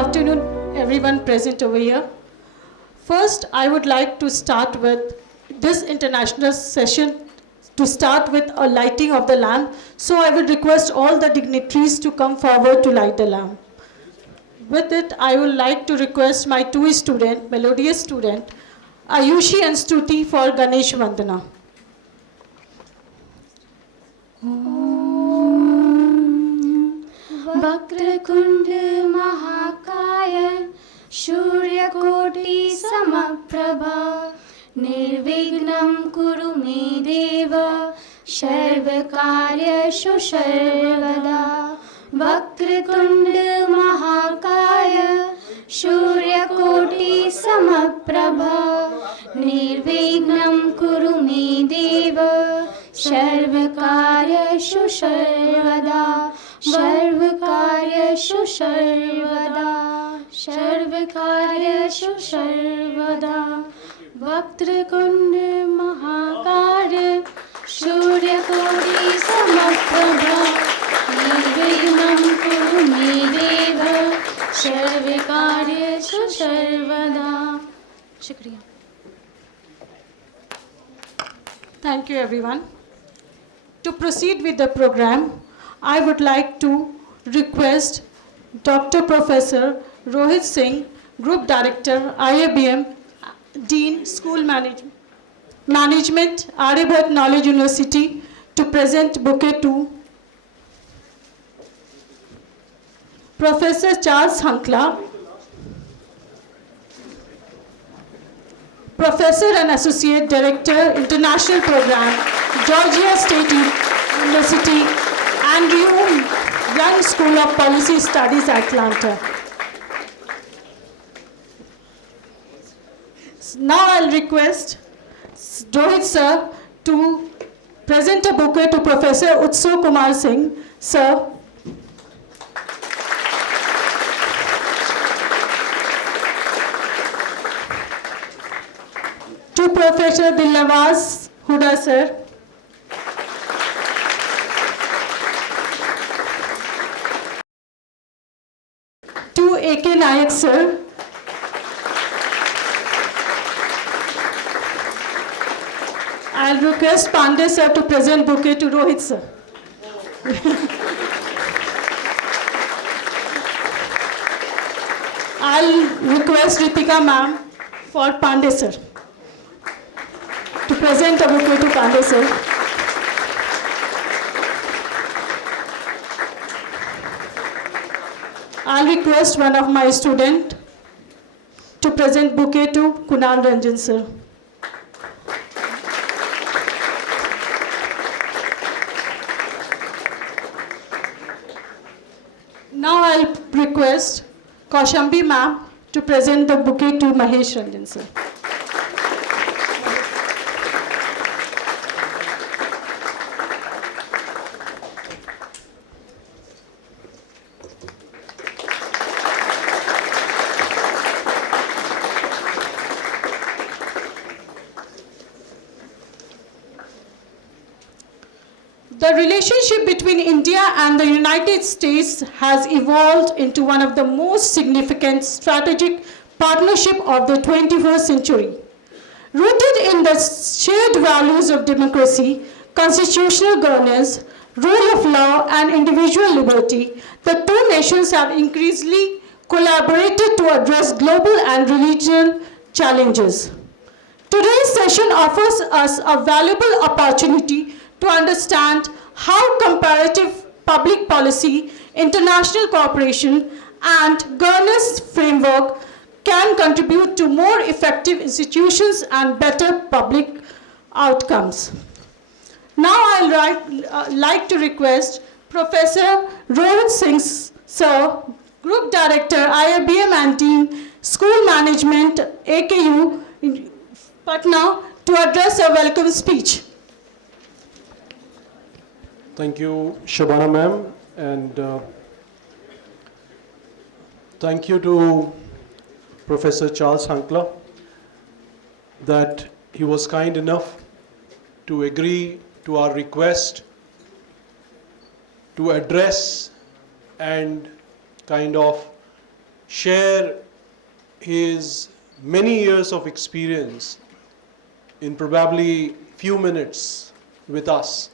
afternoon, everyone present over here. First, I would like to start with this international session to start with a lighting of the lamp. So I would request all the dignitaries to come forward to light the lamp. With it, I would like to request my two students, melodious student, Ayushi and Stuti for Ganesh Vandana. Vakratunda महाकाय सूर्यकोटि समप्रभा निर्विघ्नं कुरु मे देव सर्वकार्येषु सर्वदा वक्रतुंड महाकाय सूर्यकोटि समप्रभा निर्विघ्नं कुरु मे देव सर्वकार्येषु सर्वदा सर्वकार्येषु सर्वदा सर्वकार्येषु सर्वदा वक्रतुंड महाकाय सूर्यकोटि समप्रभा निर्विघ्नं कुरु मे देव सर्वकार्येषु सर्वदा. शुक्रिया. Thank you, everyone. To proceed with the program, I would like to request Dr. Professor Rohit Singh, Group Director, IIBM, Dean, School Management, Aryabhat Knowledge University, to present bouquet to Professor Charles Hankla, Professor and Associate Director, International Program, Georgia State University, Andrew Young School of Policy Studies, Atlanta. Now I'll request Rohit sir to present a bouquet to Professor Utsav Kumar Singh. Sir. To Professor Dilnawaz Huda sir. To A.K. Nayak sir. I'll request Pandey sir to present bouquet to Rohit sir. I'll request Ritika ma'am for Pandey sir to present a bouquet to Pandey sir. I'll request one of my students to present bouquet to Kunal Ranjan sir. Now I'll request Kaushambi ma'am to present the bouquet to Mahesh Ranjan sir. The relationship between India and the United States has evolved into one of the most significant strategic partnerships of the 21st century. Rooted in the shared values of democracy, constitutional governance, rule of law, and individual liberty, the two nations have increasingly collaborated to address global and regional challenges. Today's session offers us a valuable opportunity to understand how comparative public policy, international cooperation, and governance framework can contribute to more effective institutions and better public outcomes. Now I'd like to request Professor Rohit Singh, Sir, Group Director, IIBM and Dean, School Management, AKU, Patna, to address a welcome speech. Thank you, Shabana ma'am, and thank you to Professor Charles Hankla that he was kind enough to agree to our request to address and kind of share his many years of experience in probably few minutes with us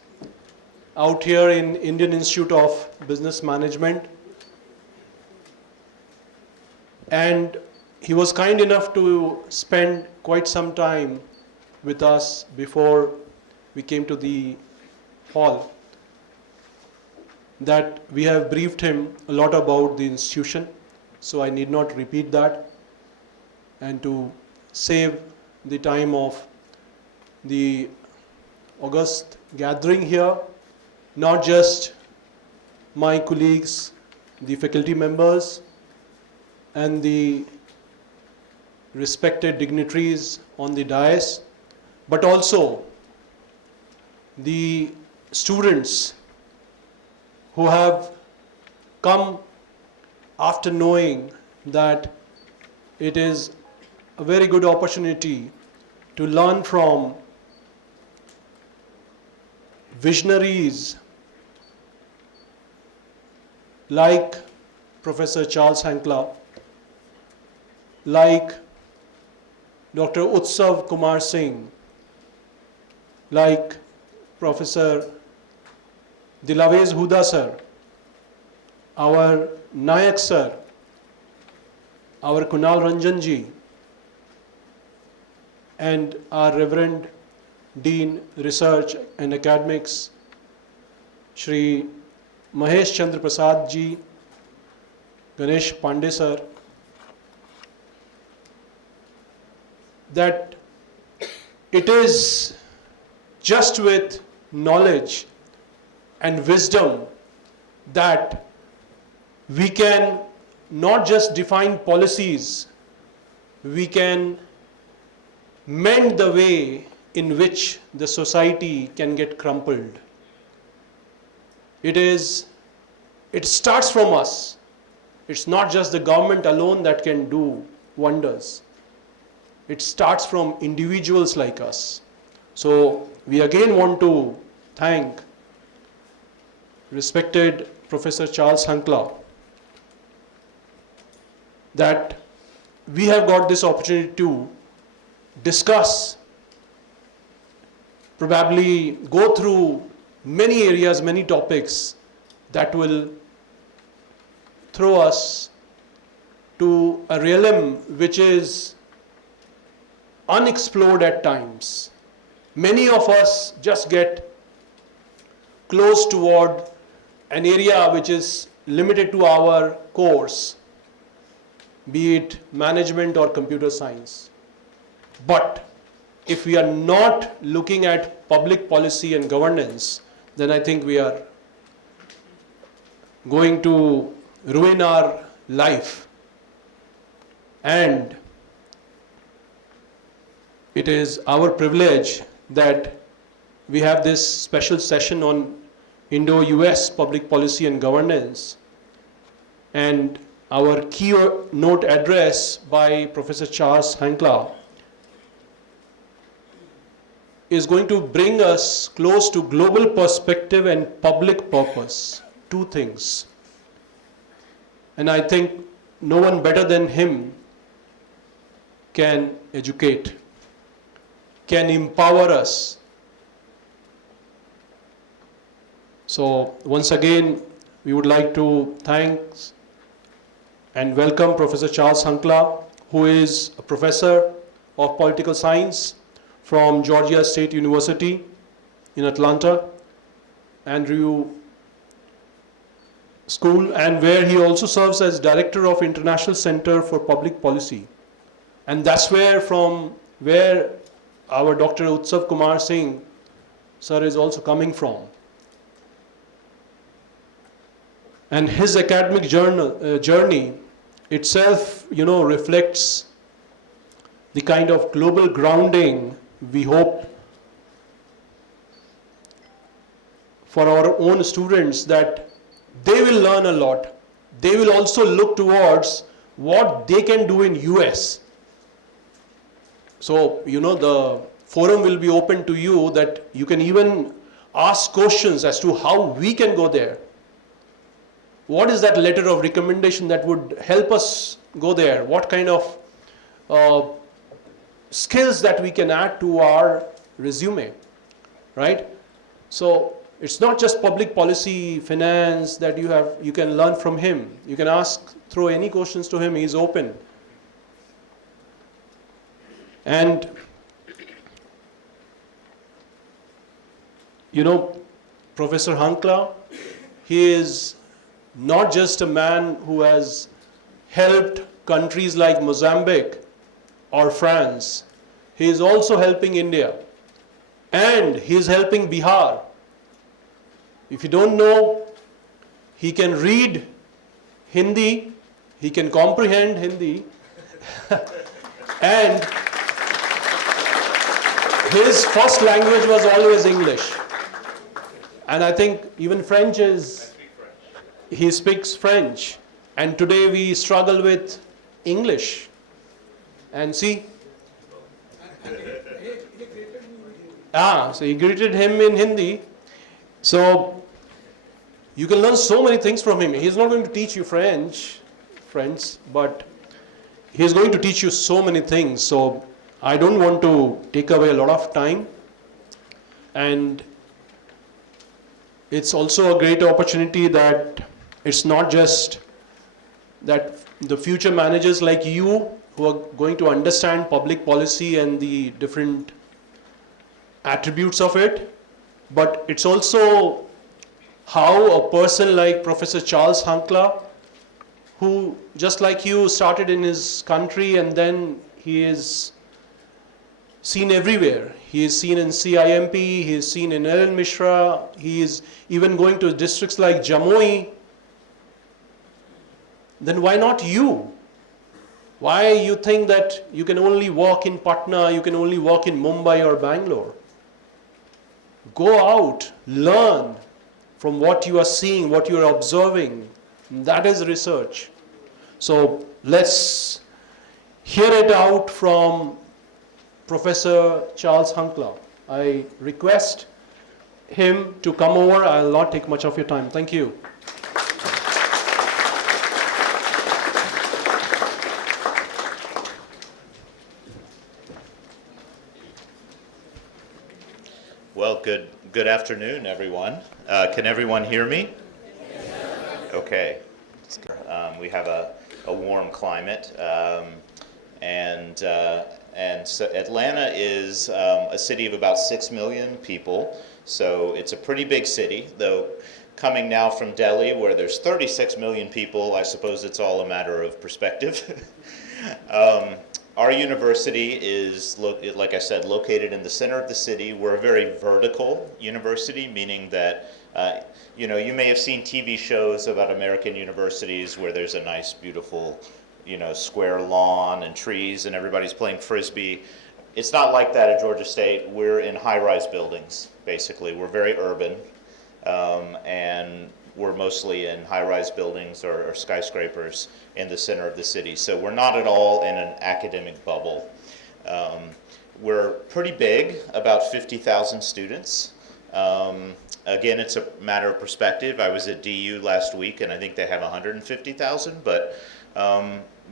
out here in Indian Institute of Business Management. And he was kind enough to spend quite some time with us before we came to the hall, that we have briefed him a lot about the institution, so I need not repeat that. And to save the time of the August gathering here, not just my colleagues, the faculty members, and the respected dignitaries on the dais, but also the students who have come after knowing that it is a very good opportunity to learn from visionaries like Professor Charles Hankla, like Dr. Utsav Kumar Singh, like Professor Dilavez Huda sir, our Nayak sir, our Kunal Ranjan ji, and our Reverend Dean Research and Academics, Shri Mahesh Chandra Prasad ji, Ganesh Pandey sir, that it is just with knowledge and wisdom that we can not just define policies, we can mend the way in which the society can get crumpled. It starts from us. It's not just the government alone that can do wonders. It starts from individuals like us. So we again want to thank respected Professor Charles Hankla that we have got this opportunity to discuss, probably go through many areas, many topics that will throw us to a realm which is unexplored at times. Many of us just get close toward an area which is limited to our course, be it management or computer science. But if we are not looking at public policy and governance, then I think we are going to ruin our life. And it is our privilege that we have this special session on Indo-US public policy and governance. And our keynote address by Professor Charles Hankla is going to bring us close to global perspective and public purpose. Two things. And I think no one better than him can educate, can empower us. So once again, we would like to thank and welcome Professor Charles Hankla, who is a professor of political science from Georgia State University in Atlanta, Andrew School, and where he also serves as director of International Center for Public Policy. And that's where our Dr. Utsav Kumar Singh sir is also coming from. And his academic journey itself, reflects the kind of global grounding we hope for our own students, that they will learn a lot. They will also look towards what they can do in US. So, the forum will be open to you, that you can even ask questions as to how we can go there. What is that letter of recommendation that would help us go there, what kind of skills that we can add to our resume, right? So it's not just public policy, finance that you can learn from him. You can throw any questions to him, he's open. And you know, Professor Hankla, he is not just a man who has helped countries like Mozambique or France. He is also helping India. And he is helping Bihar. If you don't know, he can read Hindi, he can comprehend Hindi, and his first language was always English. And I think even French he speaks French. And today we struggle with English. And see, so he greeted him in Hindi. So you can learn so many things from him. He's not going to teach you French, friends, but he's going to teach you so many things. So I don't want to take away a lot of time. And it's also a great opportunity that it's not just that the future managers like you who are going to understand public policy and the different attributes of it, but it's also how a person like Professor Charles Hankla, who just like you started in his country and then he is seen everywhere. He is seen in CIMP, he is seen in Ellen Mishra, he is even going to districts like Jamui. Then why not you? Why you think that you can only walk in Patna, you can only walk in Mumbai or Bangalore? Go out, learn from what you are seeing, what you are observing. That is research. So let's hear it out from Professor Charles Hankla. I request him to come over. I'll not take much of your time. Thank you. Well, good afternoon, everyone. Can everyone hear me? Okay. We have a warm climate, and so Atlanta is a city of about 6 million people, so it's a pretty big city, though coming now from Delhi, where there's 36 million people, I suppose it's all a matter of perspective. Our university is, like I said, located in the center of the city. We're a very vertical university, meaning that you may have seen TV shows about American universities where there's a nice, beautiful, square lawn and trees and everybody's playing frisbee. It's not like that at Georgia State. We're in high-rise buildings, basically. We're very urban, and we're mostly in high-rise buildings or skyscrapers in the center of the city. So we're not at all in an academic bubble. We're pretty big, about 50,000 students. Again, it's a matter of perspective. I was at DU last week, and I think they have 150,000, but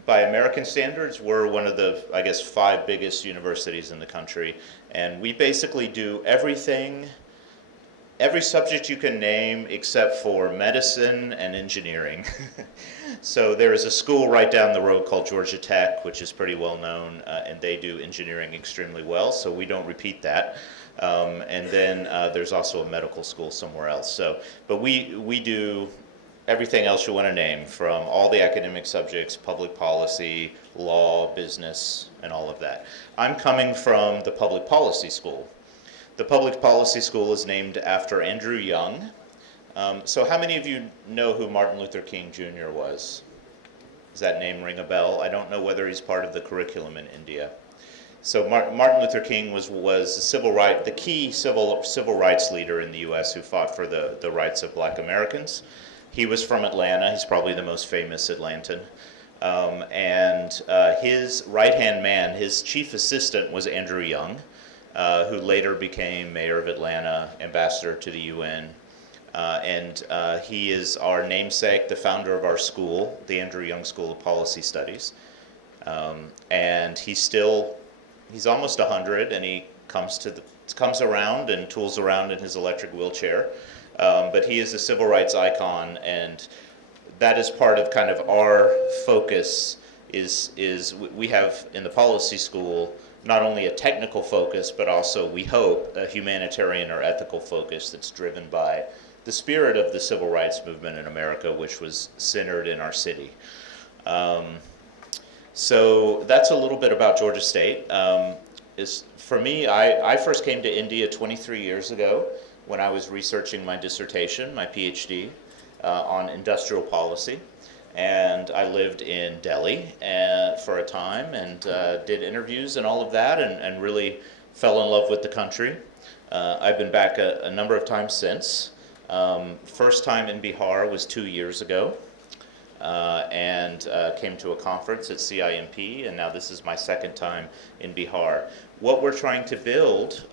by American standards, we're one of the, 5 biggest universities in the country. And we basically do everything, every subject you can name except for medicine and engineering. So there is a school right down the road called Georgia Tech, which is pretty well known, and they do engineering extremely well, so we don't repeat that. And then there's also a medical school somewhere else. So, but we do everything else you want to name, from all the academic subjects, public policy, law, business, and all of that. I'm coming from the public policy school. The public policy school is named after Andrew Young. So how many of you know who Martin Luther King Jr. was? Does that name ring a bell? I don't know whether he's part of the curriculum in India. So Martin Luther King was the key civil rights leader in the U.S. who fought for the rights of Black Americans. He was from Atlanta. He's probably the most famous Atlantan. And his right-hand man, his chief assistant, was Andrew Young, who later became mayor of Atlanta, ambassador to the UN. He is our namesake, the founder of our school, the Andrew Young School of Policy Studies. And he's almost 100, and he comes around and tools around in his electric wheelchair. But he is a civil rights icon, and that is part of kind of our focus is we have in the policy school not only a technical focus, but also, we hope, a humanitarian or ethical focus that's driven by the spirit of the civil rights movement in America, which was centered in our city. So that's a little bit about Georgia State. For me, I first came to India 23 years ago when I was researching my dissertation, my PhD, on industrial policy. And I lived in Delhi for a time and did interviews and all of that, and really fell in love with the country. I've been back a number of times since. First time in Bihar was 2 years ago, and came to a conference at CIMP, and now this is my second time in Bihar. What we're trying to build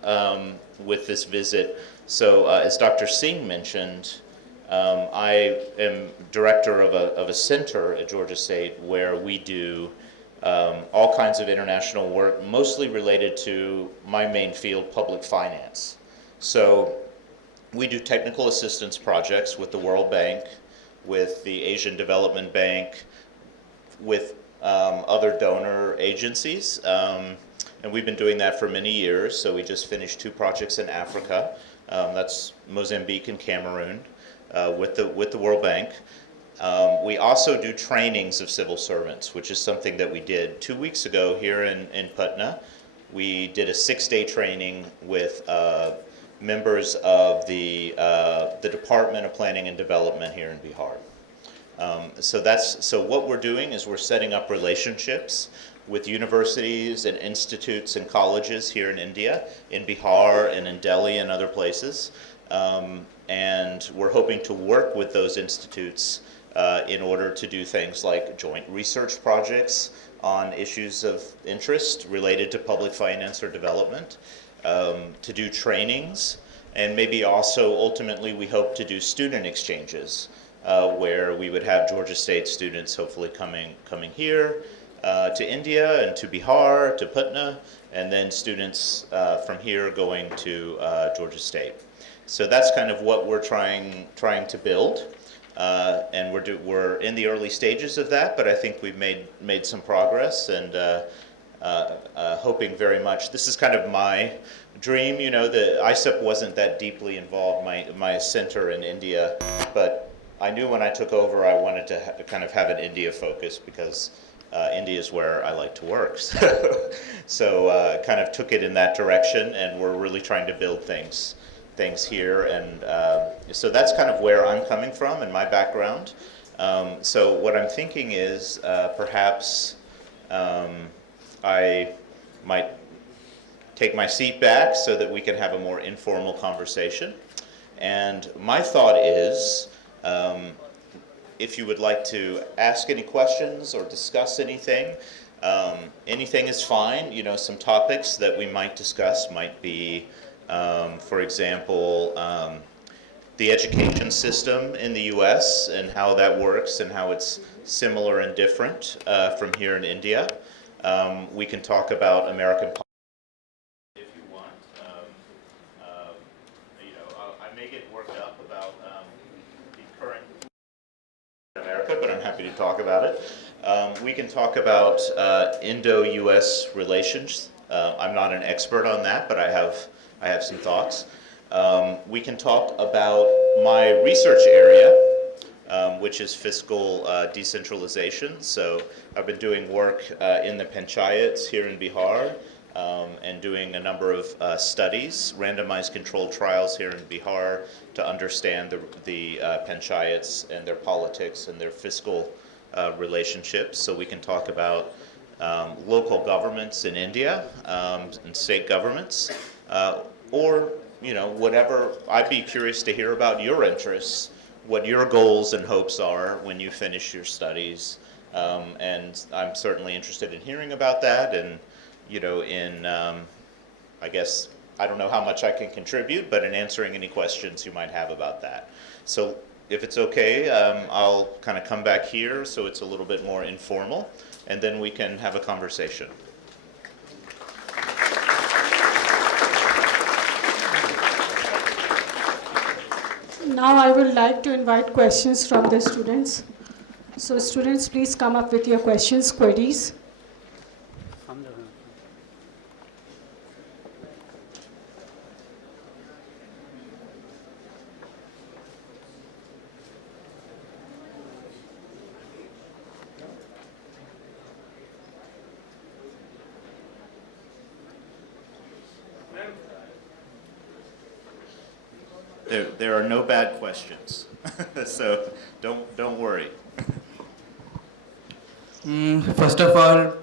with this visit, so as Dr. Singh mentioned, I am director of a center at Georgia State where we do all kinds of international work, mostly related to my main field, public finance. So we do technical assistance projects with the World Bank, with the Asian Development Bank, with other donor agencies. And we've been doing that for many years. So we just finished 2 projects in Africa. That's Mozambique and Cameroon. With the World Bank. We also do trainings of civil servants, which is something that we did 2 weeks ago here in Patna. We did a 6-day training with members of the Department of Planning and Development here in Bihar. So what we're doing is we're setting up relationships with universities and institutes and colleges here in India, in Bihar and in Delhi and other places. And we're hoping to work with those institutes in order to do things like joint research projects on issues of interest related to public finance or development, to do trainings, and maybe also ultimately we hope to do student exchanges where we would have Georgia State students hopefully coming here to India and to Bihar, to Patna, and then students from here going to Georgia State. So that's kind of what we're trying to build, and we're in the early stages of that. But I think we've made some progress, and hoping very much. This is kind of my dream. You know, the ISEP wasn't that deeply involved, my center in India, but I knew when I took over I wanted to kind of have an India focus because India is where I like to work. So kind of took it in that direction, and we're really trying to build things here, and so that's kind of where I'm coming from and my background. So what I'm thinking is perhaps I might take my seat back so that we can have a more informal conversation. And my thought is, if you would like to ask any questions or discuss anything, anything is fine. You know, some topics that we might discuss might be, for example, the education system in the US and how that works and how it's similar and different from here in India. We can talk about American politics if you want. You know, I may get worked up about the current America, but I'm happy to talk about it. We can talk about Indo-US relations. I'm not an expert on that, but I have some thoughts. We can talk about my research area, which is fiscal decentralization. So I've been doing work in the panchayats here in Bihar, and doing a number of studies, randomized controlled trials here in Bihar to understand the panchayats and their politics and their fiscal relationships. So we can talk about local governments in India and state governments, or you know, whatever. I'd be curious to hear about your interests, what your goals and hopes are when you finish your studies, and I'm certainly interested in hearing about that. And you know, in I guess I don't know how much I can contribute, but in answering any questions you might have about that. So if it's okay, I'll kind of come back here so it's a little bit more informal, and then we can have a conversation. Now I would like to invite questions from the students. So students, please come up with your questions, queries. There are no bad questions, so don't worry. First of all,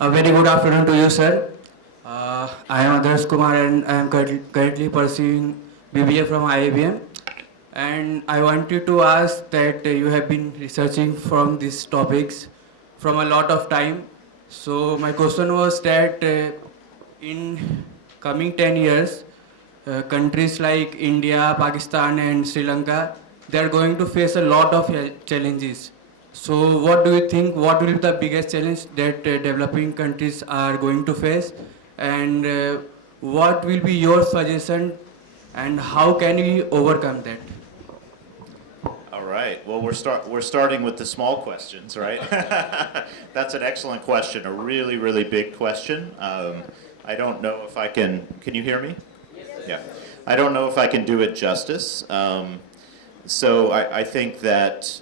a very good afternoon to you, sir. I am Adarsh Kumar and I am currently pursuing BBA from IIBM. And I wanted to ask that you have been researching from these topics from a lot of time. So my question was that in coming 10 years, countries like India, Pakistan and Sri Lanka, they are going to face a lot of challenges. So what do you think, what will be the biggest challenge that developing countries are going to face, and what will be your suggestion and how can we overcome that? All right. Well, we're starting with the small questions, right? That's an excellent question, a really, really big question. I don't know if I can you hear me? Yeah. I don't know if I can do it justice. So I think that,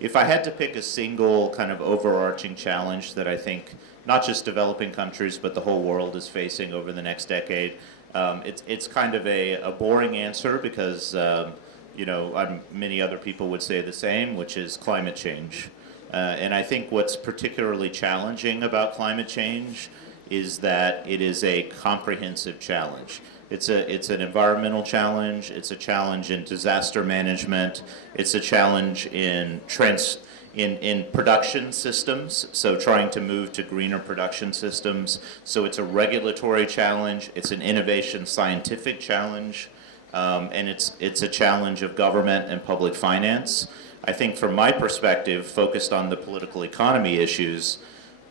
if I had to pick a single kind of overarching challenge that I think not just developing countries but the whole world is facing over the next decade, it's kind of a boring answer because, many other people would say the same, which is climate change. And I think what's particularly challenging about climate change is that it is a comprehensive challenge. It's an environmental challenge, it's a challenge in disaster management, it's a challenge in production systems, so trying to move to greener production systems. So it's a regulatory challenge, it's an innovation scientific challenge, and it's a challenge of government and public finance. I think from my perspective, focused on the political economy issues,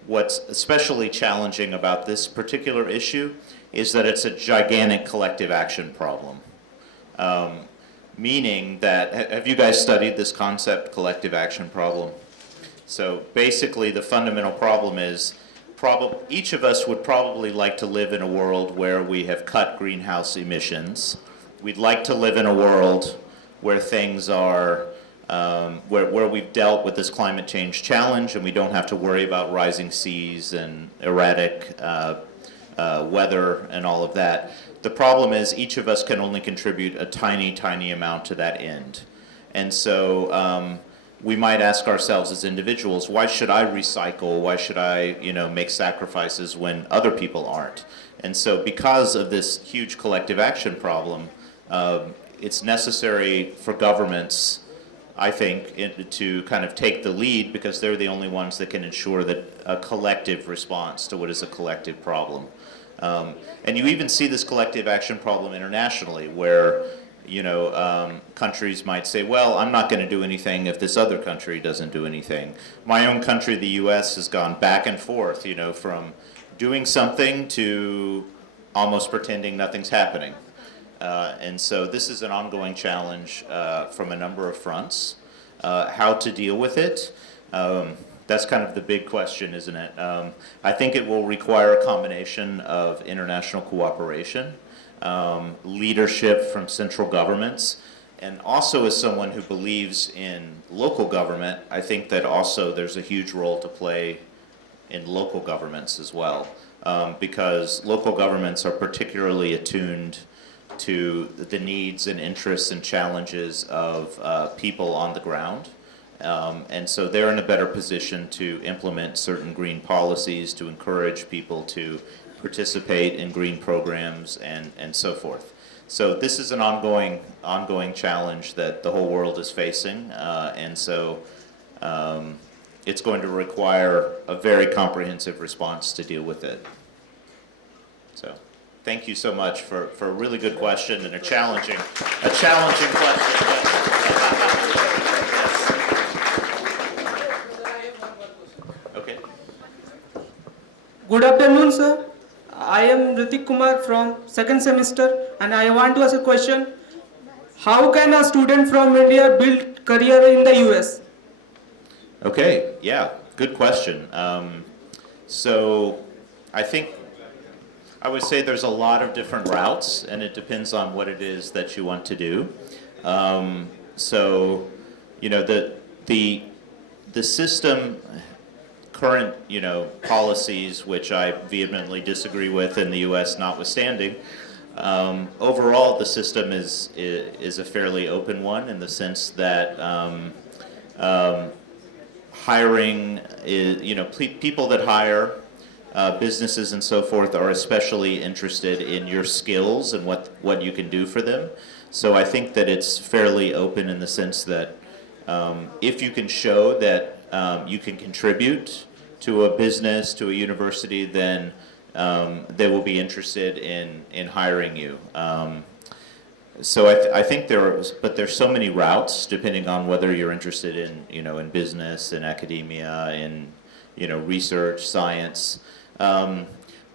what's especially challenging about this particular issue is that it's a gigantic collective action problem. Meaning that, have you guys studied this concept, collective action problem? So basically the fundamental problem is, each of us would probably like to live in a world where we have cut greenhouse emissions. We'd like to live in a world where things are where we've dealt with this climate change challenge and we don't have to worry about rising seas and erratic weather and all of that. The problem is each of us can only contribute a tiny, tiny amount to that end. And so we might ask ourselves as individuals, why should I recycle? Why should I, make sacrifices when other people aren't? And so because of this huge collective action problem, it's necessary for governments, I think, to kind of take the lead because they're the only ones that can ensure that a collective response to what is a collective problem. And you even see this collective action problem internationally where, countries might say, well, I'm not going to do anything if this other country doesn't do anything. My own country, the U.S., has gone back and forth, from doing something to almost pretending nothing's happening. And so this is an ongoing challenge from a number of fronts. How to deal with it, that's kind of the big question, isn't it? I think it will require a combination of international cooperation, leadership from central governments, and also as someone who believes in local government, I think that also there's a huge role to play in local governments as well, because local governments are particularly attuned to the needs and interests and challenges of people on the ground. And so they're in a better position to implement certain green policies, to encourage people to participate in green programs and so forth. So this is an ongoing challenge that the whole world is facing, and so it's going to require a very comprehensive response to deal with it. So Thank you so much for a really good question and a challenging question. Okay. Good afternoon, sir. I am Ritik Kumar from second semester, and I want to ask a question. How can a student from India build career in the US? Okay, yeah, good question. So I think I would say there's a lot of different routes, and it depends on what it is that you want to do. So, you know, the system, current, you know, policies, which I vehemently disagree with in the U.S. notwithstanding, overall the system is a fairly open one in the sense that hiring is, you know, people that hire, businesses and so forth are especially interested in your skills and what you can do for them. So I think that it's fairly open in the sense that if you can show that you can contribute to a business, to a university, then they will be interested in hiring you. So I think there's so many routes depending on whether you're interested in, you know, in business, in academia, in, you know, research, science.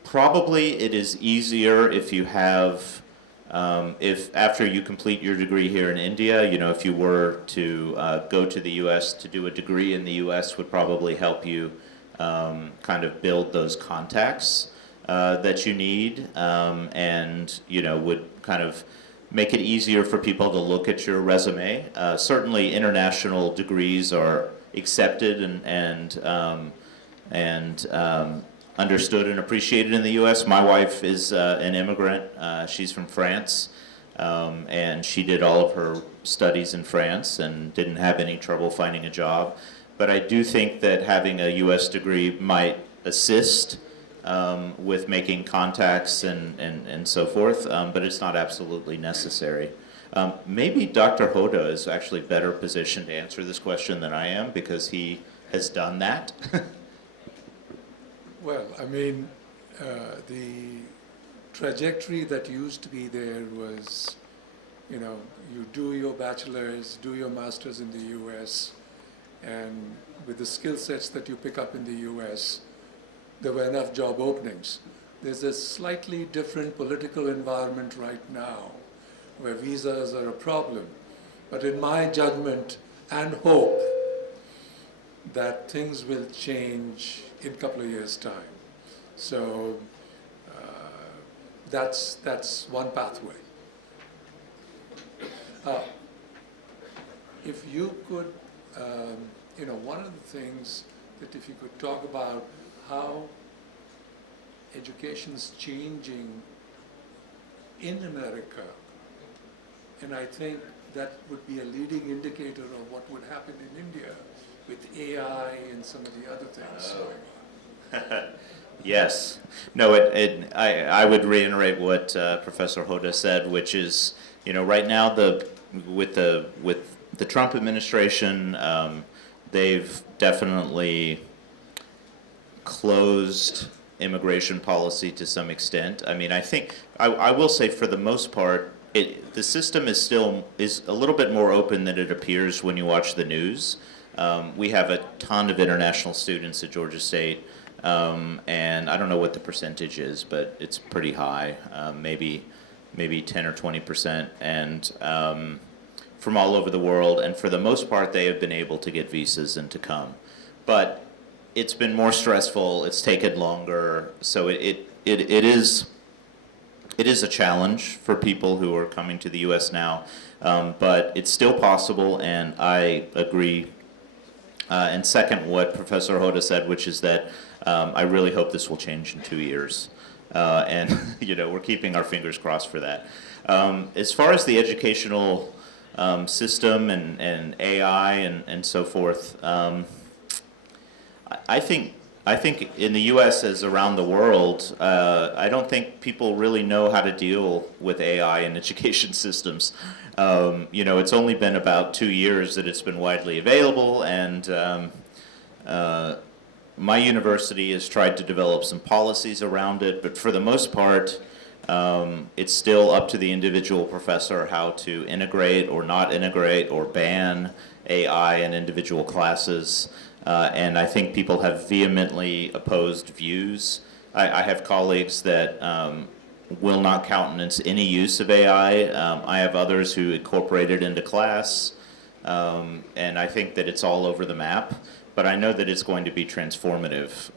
Probably it is easier if you have, if after you complete your degree here in India, you know, if you were to go to the U.S. to do a degree in the U.S. would probably help you kind of build those contacts that you need, and, you know, would kind of make it easier for people to look at your resume. Certainly international degrees are accepted and understood and appreciated in the U.S. My wife is an immigrant. She's from France, and she did all of her studies in France and didn't have any trouble finding a job. But I do think that having a U.S. degree might assist with making contacts and so forth, but it's not absolutely necessary. Maybe Dr. Hoda is actually better positioned to answer this question than I am because he has done that. Well, I mean, the trajectory that used to be there was, you know, you do your bachelor's, do your master's in the US, and with the skill sets that you pick up in the US, there were enough job openings. There's a slightly different political environment right now where visas are a problem. But in my judgment and hope that things will change in a couple of years' time. So that's one pathway. If you could, you know, one of the things that if you could talk about how education's changing in America, and I think that would be a leading indicator of what would happen in India with AI and some of the other things going on. Yes. No, I would reiterate what Professor Hoda said, which is, you know, right now with the Trump administration, they've definitely closed immigration policy to some extent. I mean, I think I will say for the most part, the system is a little bit more open than it appears when you watch the news. We have a ton of international students at Georgia State, and I don't know what the percentage is, but it's pretty high, maybe 10 or 20%, and from all over the world. And for the most part, they have been able to get visas and to come. But it's been more stressful. It's taken longer, so it is a challenge for people who are coming to the U.S. now, but it's still possible, and I agree and second what Professor Hoda said, which is that I really hope this will change in 2 years, and you know, we're keeping our fingers crossed for that. As far as the educational system and AI and so forth, I think in the U.S. as around the world, I don't think people really know how to deal with AI in education systems. You know, it's only been about 2 years that it's been widely available, and my university has tried to develop some policies around it, but for the most part, It's still up to the individual professor how to integrate or not integrate or ban AI in individual classes. And I think people have vehemently opposed views. I have colleagues that will not countenance any use of AI. I have others who incorporate it into class. And I think that it's all over the map. But I know that it's going to be transformative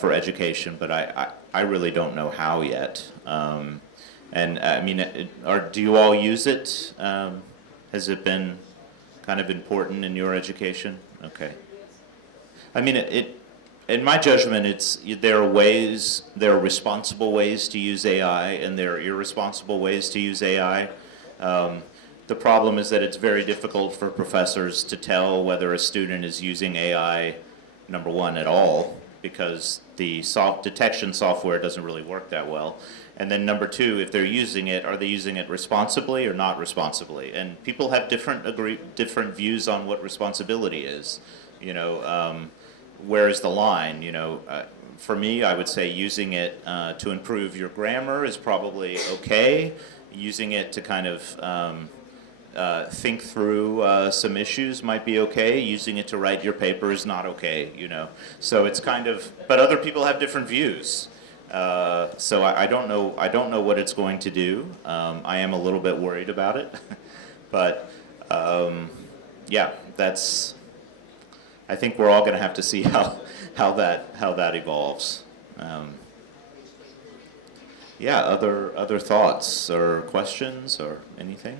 for education, but I really don't know how yet. And I mean, do you all use it? Has it been kind of important in your education? Okay. I mean, in my judgment, there are responsible ways to use AI, and there are irresponsible ways to use AI. The problem is that it's very difficult for professors to tell whether a student is using AI, number one, at all, because the detection software doesn't really work that well. And then number two, if they're using it, are they using it responsibly or not responsibly? And people have different views on what responsibility is. You know, where is the line? You know, for me, I would say using it to improve your grammar is probably okay. Using it to kind of think through some issues might be okay. Using it to write your paper is not okay, you know. So it's kind of, but other people have different views. So I don't know what it's going to do. I am a little bit worried about it, but yeah, I think we're all going to have to see how that evolves. Yeah, other thoughts or questions or anything?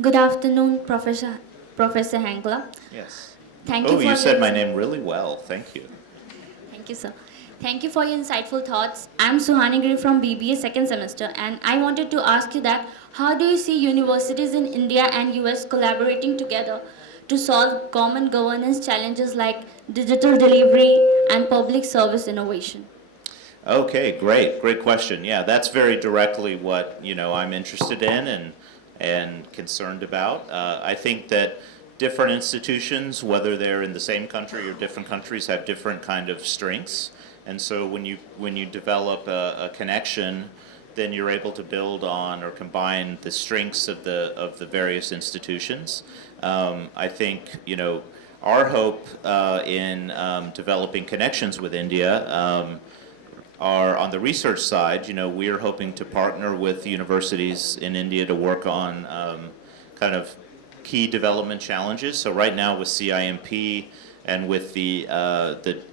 Good afternoon, Professor Hankla. Yes. Thank you for you said your- my name really well. Thank you. Thank you, sir. Thank you for your insightful thoughts. I'm Suhani Giri from BBA second semester, and I wanted to ask you that how do you see universities in India and US collaborating together to solve common governance challenges like digital delivery and public service innovation? Okay, great question. Yeah, that's very directly what I'm interested in and concerned about. I think that different institutions, whether they're in the same country or different countries, have different kind of strengths. And so when you develop a connection, then you're able to build on or combine the strengths of the various institutions. I think our hope in developing connections with India are on the research side. We're hoping to partner with universities in India to work on kind of key development challenges. So right now with CIMP and with the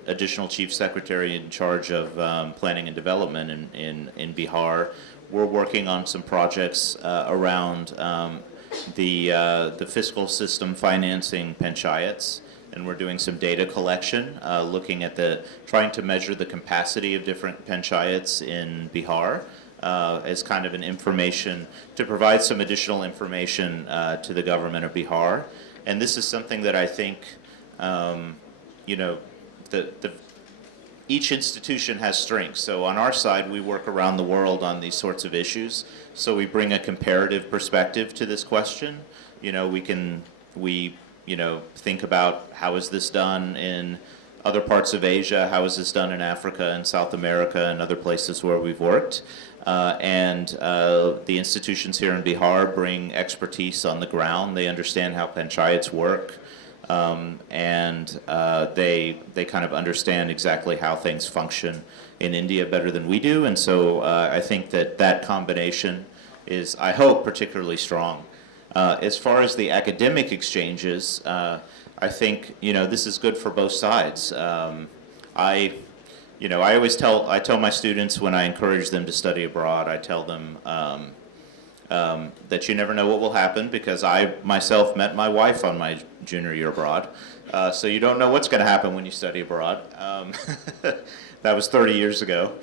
additional chief secretary in charge of planning and development in Bihar, we're working on some projects around the fiscal system financing panchayats. And we're doing some data collection, looking at trying to measure the capacity of different panchayats in Bihar as kind of an information, to provide some additional information to the government of Bihar. And this is something that I think, each institution has strengths. So on our side, we work around the world on these sorts of issues. So we bring a comparative perspective to this question. We think about how is this done in other parts of Asia, how is this done in Africa and South America and other places where we've worked. And the institutions here in Bihar bring expertise on the ground. They understand how panchayats work, and they kind of understand exactly how things function in India better than we do. And so I think that combination is, I hope, particularly strong. As far as the academic exchanges, I think this is good for both sides. I tell my students when I encourage them to study abroad, I tell them that you never know what will happen, because I myself met my wife on my junior year abroad. So you don't know what's going to happen when you study abroad. That was 30 years ago.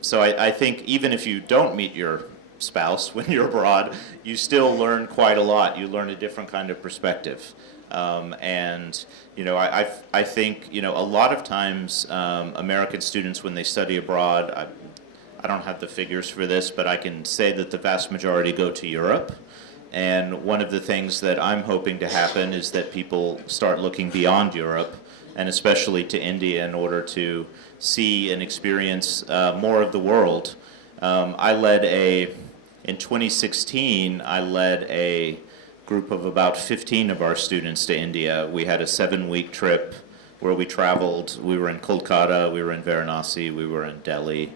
So I think even if you don't meet your spouse when you're abroad, you still learn quite a lot. You learn a different kind of perspective. And I think a lot of times American students, when they study abroad, I don't have the figures for this, but I can say that the vast majority go to Europe. And one of the things that I'm hoping to happen is that people start looking beyond Europe, and especially to India, in order to see and experience more of the world. In 2016, I led a group of about 15 of our students to India. We had a 7-week trip where we traveled. We were in Kolkata, we were in Varanasi, we were in Delhi,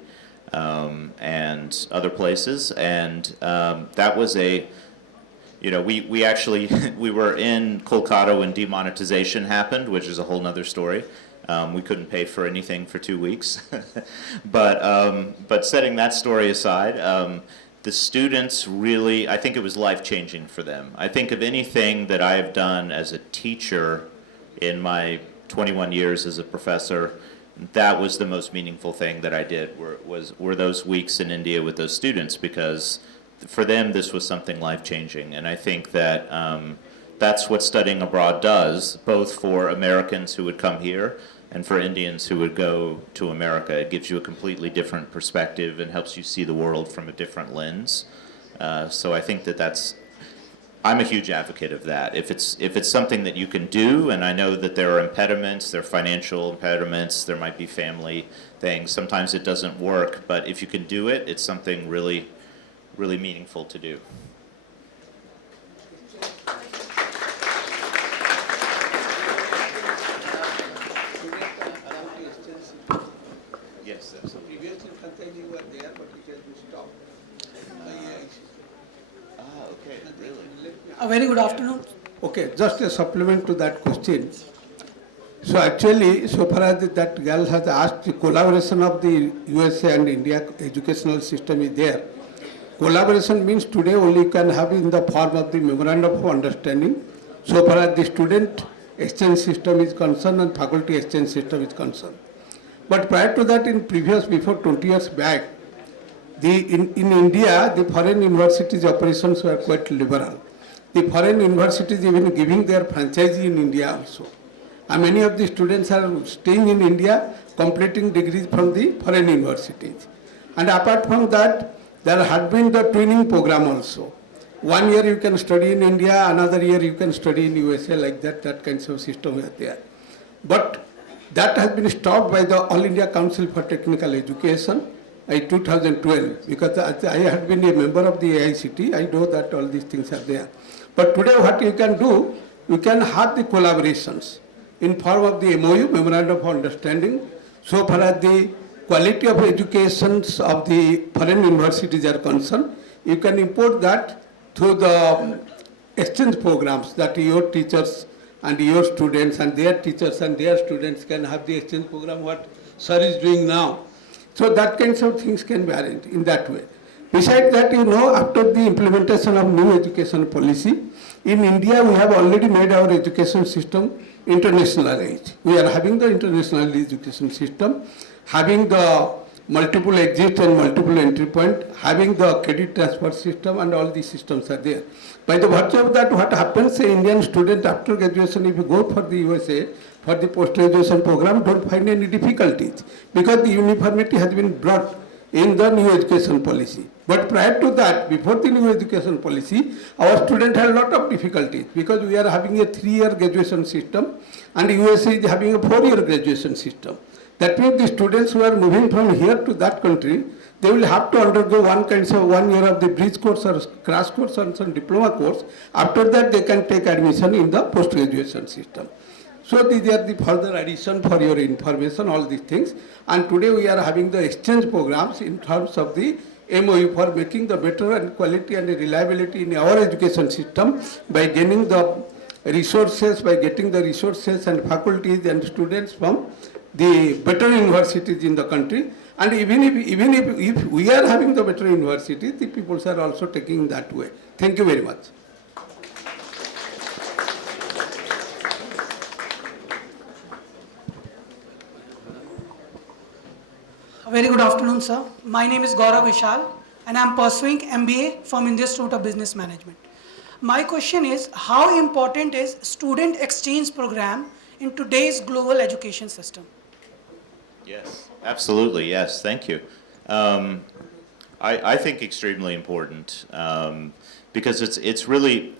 and other places. And that was we actually, we were in Kolkata when demonetization happened, which is a whole nother story. We couldn't pay for anything for 2 weeks. But setting that story aside, the students really, I think it was life-changing for them. I think of anything that I have done as a teacher in my 21 years as a professor, that was the most meaningful thing that I did, were those weeks in India with those students, because for them this was something life-changing. And I think that that's what studying abroad does, both for Americans who would come here and for Indians who would go to America. It gives you a completely different perspective and helps you see the world from a different lens. So I think I'm a huge advocate of that. If it's something that you can do, and I know that there are impediments, there are financial impediments, there might be family things, sometimes it doesn't work, but if you can do it, it's something really, really meaningful to do. Yes, absolutely. Previously, you were there, but it has been stopped. Okay, really? A very good afternoon. Okay, just a supplement to that question. So actually, so far as that girl has asked, the collaboration of the USA and India educational system is there. Collaboration means today only you can have in the form of the memorandum of understanding. So far as the student exchange system is concerned and faculty exchange system is concerned. But prior to that, before 20 years back, in India, the foreign universities operations were quite liberal. The foreign universities even giving their franchise in India also. And many of the students are staying in India, completing degrees from the foreign universities. And apart from that, there had been the twinning program also. 1 year you can study in India, another year you can study in USA, like that kinds of system is there. But that has been stopped by the All India Council for Technical Education in 2012, because I had been a member of the AICT, I know that all these things are there. But today what you can do, you can have the collaborations in form of the MOU, Memorandum of Understanding, so far as the quality of educations of the foreign universities are concerned. You can import that through the exchange programs that your teachers and your students and their teachers and their students can have the exchange program, what sir is doing now. So that kinds of things can be arranged in that way. Besides that, after the implementation of new education policy, in India we have already made our education system internationalized. We are having the international education system, having the multiple exit and multiple entry point, having the credit transfer system, and all these systems are there. By the virtue of that, what happens, an Indian student after graduation, if you go for the USA, for the post-graduation program, don't find any difficulties, because the uniformity has been brought in the new education policy. But prior to that, before the new education policy, our students had a lot of difficulties, because we are having a 3-year graduation system and USA is having a 4-year graduation system. That means the students who are moving from here to that country, they will have to undergo 1 year of the bridge course or crash course or some diploma course. After that, they can take admission in the post-graduation system. So these are the further addition for your information, all these things. And today we are having the exchange programs in terms of the MOU for making the better and quality and reliability in our education system by gaining the resources, by getting the resources and faculties and students from the better universities in the country. And even if we are having the better universities, the people are also taking that way. Thank you very much. A very good afternoon, sir. My name is Gaurav Vishal, and I am pursuing MBA from India Institute of Business Management. My question is, how important is student exchange program in today's global education system? Yes, absolutely, yes, thank you. I think extremely important, because it's really,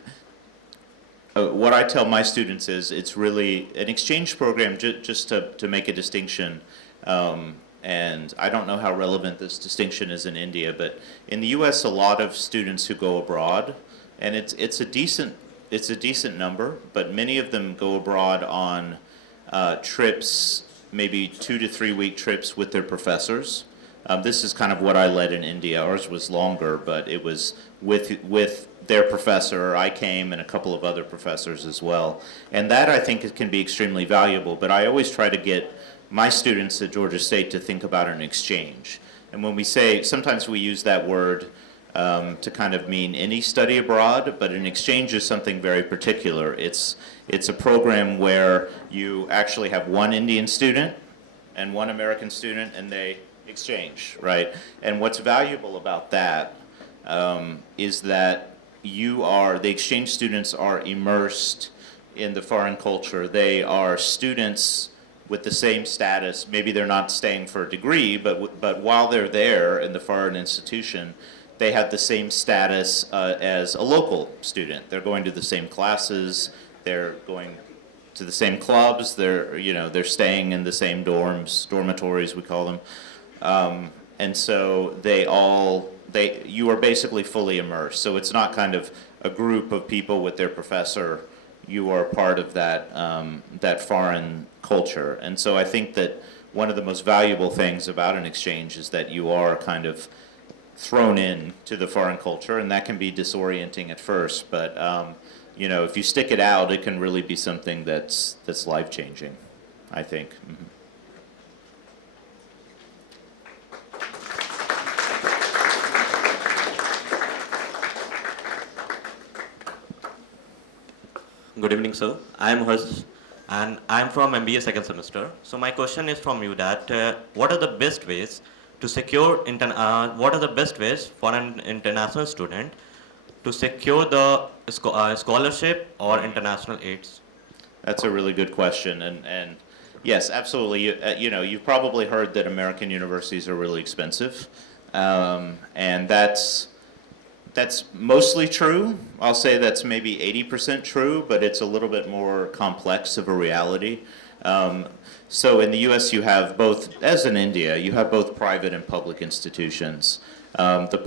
what I tell my students is it's really an exchange program, just to make a distinction. And I don't know how relevant this distinction is in India, but in the U.S. a lot of students who go abroad, and it's a decent number, but many of them go abroad on trips, maybe 2 to 3 week trips with their professors. This is kind of what I led in India. Ours was longer, but it was with their professor. I came and a couple of other professors as well. And that I think can be extremely valuable, but I always try to get my students at Georgia State to think about an exchange. And when we say, sometimes we use that word to kind of mean any study abroad, but an exchange is something very particular. It's a program where you actually have one Indian student and one American student, and they exchange, right? And what's valuable about that is that the exchange students are immersed in the foreign culture. They are students with the same status. Maybe they're not staying for a degree, but while they're there in the foreign institution, they have the same status as a local student. They're going to the same classes, they're going to the same clubs, they're staying in the same dormitories, we call them. And so you are basically fully immersed. So it's not kind of a group of people with their professor. You are part of that foreign culture. And so I think that one of the most valuable things about an exchange is that you are kind of thrown in to the foreign culture, and that can be disorienting at first, but if you stick it out, it can really be something that's life-changing, I think. Mm-hmm. Good evening, sir. I am Harsh, and I am from MBA second semester. So my question is from you that what are the best ways to secure what are the best ways for an international student to secure the scholarship or international aids? That's a really good question, and yes, absolutely. You've probably heard that American universities are really expensive, and that's mostly true. I'll say that's maybe 80% true, but it's a little bit more complex of a reality. So in the U.S. you have both, as in India, you have both private and public institutions. The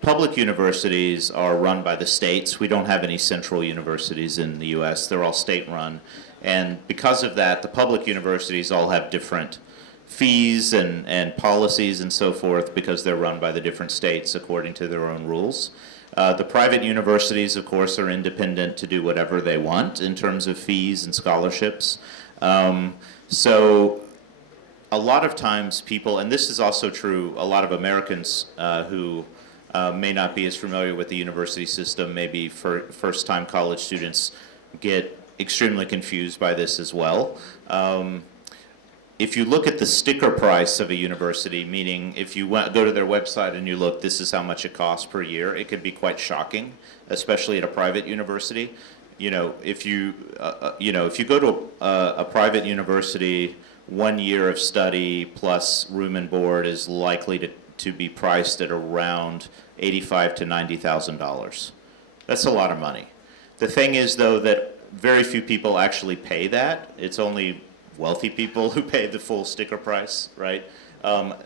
public universities are run by the states. We don't have any central universities in the U.S. They're all state-run. And because of that, the public universities all have different fees and policies and so forth because they're run by the different states according to their own rules. The private universities, of course, are independent to do whatever they want in terms of fees and scholarships. So a lot of times people, and this is also true, a lot of Americans who may not be as familiar with the university system, maybe first-time college students get extremely confused by this as well. If you look at the sticker price of a university, meaning if you go to their website and you look, this is how much it costs per year, it can be quite shocking, especially at a private university. If you go to a private university, 1 year of study plus room and board is likely to be priced at around $85,000 to $90,000. That's a lot of money. The thing is, though, that very few people actually pay that. It's only wealthy people who pay the full sticker price, right? Public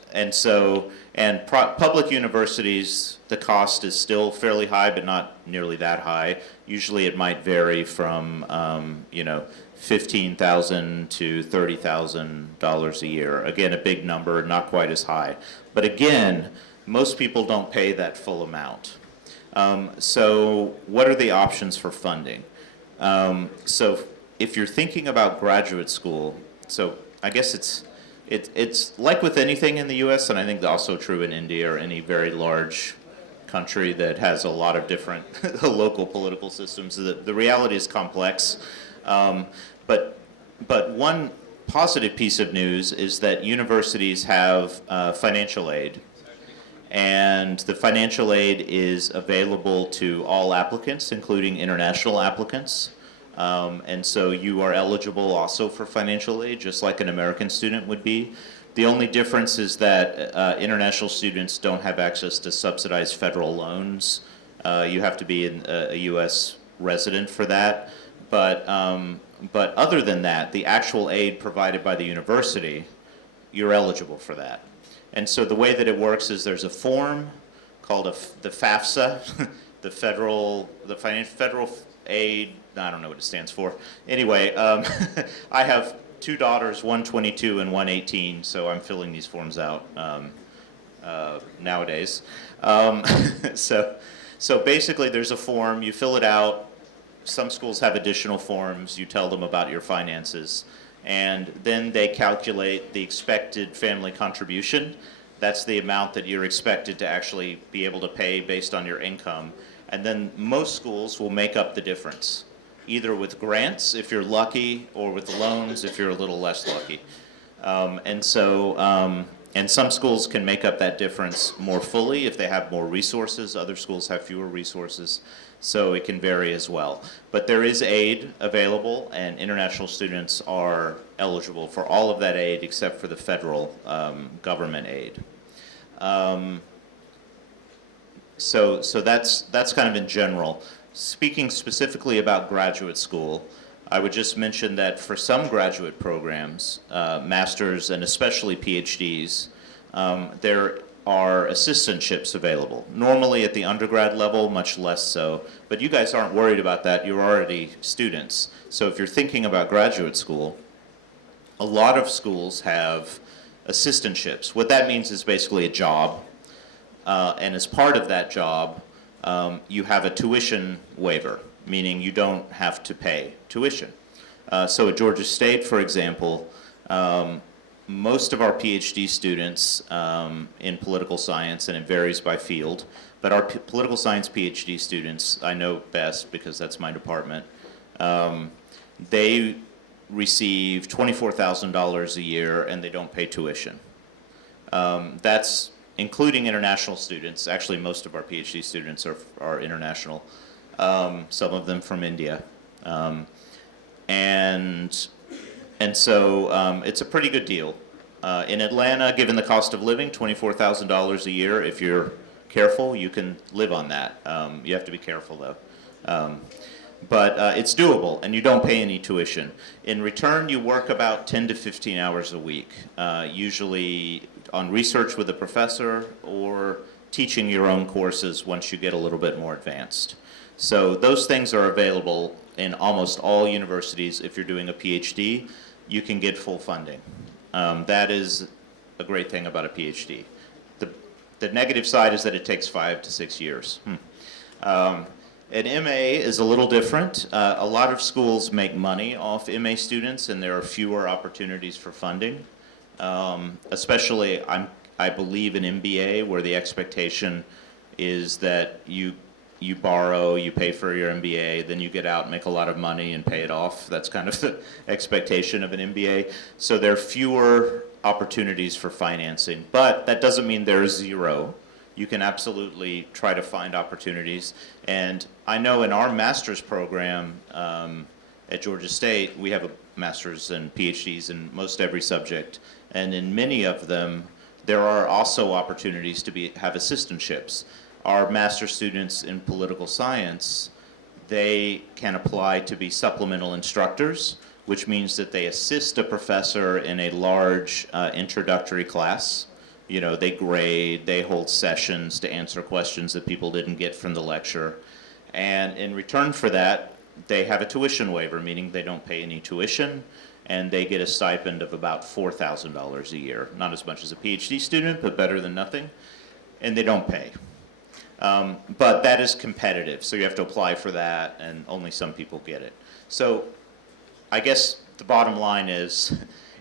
universities, the cost is still fairly high, but not nearly that high. Usually it might vary from, $15,000 to $30,000 a year. Again, a big number, not quite as high. But again, most people don't pay that full amount. So what are the options for funding? So if you're thinking about graduate school, so I guess it's like with anything in the U.S., and I think also true in India or any very large country that has a lot of different local political systems. The reality is complex, but one positive piece of news is that universities have financial aid, and the financial aid is available to all applicants, including international applicants. And so you are eligible also for financial aid, just like an American student would be. The only difference is that international students don't have access to subsidized federal loans You have to be a U.S. resident for that. But other than that, the actual aid provided by the university, you're eligible for that. And so the way that it works is there's a form called the FAFSA, the federal aid, I don't know what it stands for. Anyway, I have two daughters, one 22 and one 18, so I'm filling these forms out nowadays. So basically there's a form, you fill it out. Some schools have additional forms, you tell them about your finances, and then they calculate the expected family contribution. That's the amount that you're expected to actually be able to pay based on your income. And then most schools will make up the difference, either with grants if you're lucky, or with loans if you're a little less lucky. And some schools can make up that difference more fully if they have more resources. Other schools have fewer resources, so it can vary as well. But there is aid available, and international students are eligible for all of that aid except for the federal government aid. So that's kind of in general. Speaking specifically about graduate school, I would just mention that for some graduate programs, masters and especially PhDs, there are assistantships available. Normally at the undergrad level, much less so, but you guys aren't worried about that. You're already students. So if you're thinking about graduate school, a lot of schools have assistantships. What that means is basically a job, and as part of that job, you have a tuition waiver, meaning you don't have to pay tuition. So at Georgia State, for example, most of our PhD students in political science, and it varies by field, but our political science PhD students, I know best because that's my department, they receive $24,000 a year and they don't pay tuition. That's including international students. Actually, most of our PhD students are international, some of them from India. And so it's a pretty good deal. In Atlanta, given the cost of living, $24,000 a year, if you're careful, you can live on that. You have to be careful, though. But it's doable, and you don't pay any tuition. In return, you work about 10 to 15 hours a week, usually on research with a professor or teaching your own courses once you get a little bit more advanced. So those things are available in almost all universities. If you're doing a PhD, you can get full funding. That is a great thing about a PhD. The negative side is that it takes 5 to 6 years. An MA is a little different. A lot of schools make money off MA students, and there are fewer opportunities for funding. Especially, I believe in MBA, where the expectation is that you borrow, you pay for your MBA, then you get out and make a lot of money and pay it off. That's kind of the expectation of an MBA. So there are fewer opportunities for financing, but that doesn't mean there's zero. You can absolutely try to find opportunities. And I know in our master's program at Georgia State, we have a master's and PhDs in most every subject. And in many of them, there are also opportunities to have assistantships. Our master's students in political science, they can apply to be supplemental instructors, which means that they assist a professor in a large introductory class. You know, they grade, they hold sessions to answer questions that people didn't get from the lecture. And in return for that, they have a tuition waiver, meaning they don't pay any tuition, and they get a stipend of about $4,000 a year. Not as much as a PhD student, but better than nothing. And they don't pay. But that is competitive, so you have to apply for that, and only some people get it. So I guess the bottom line is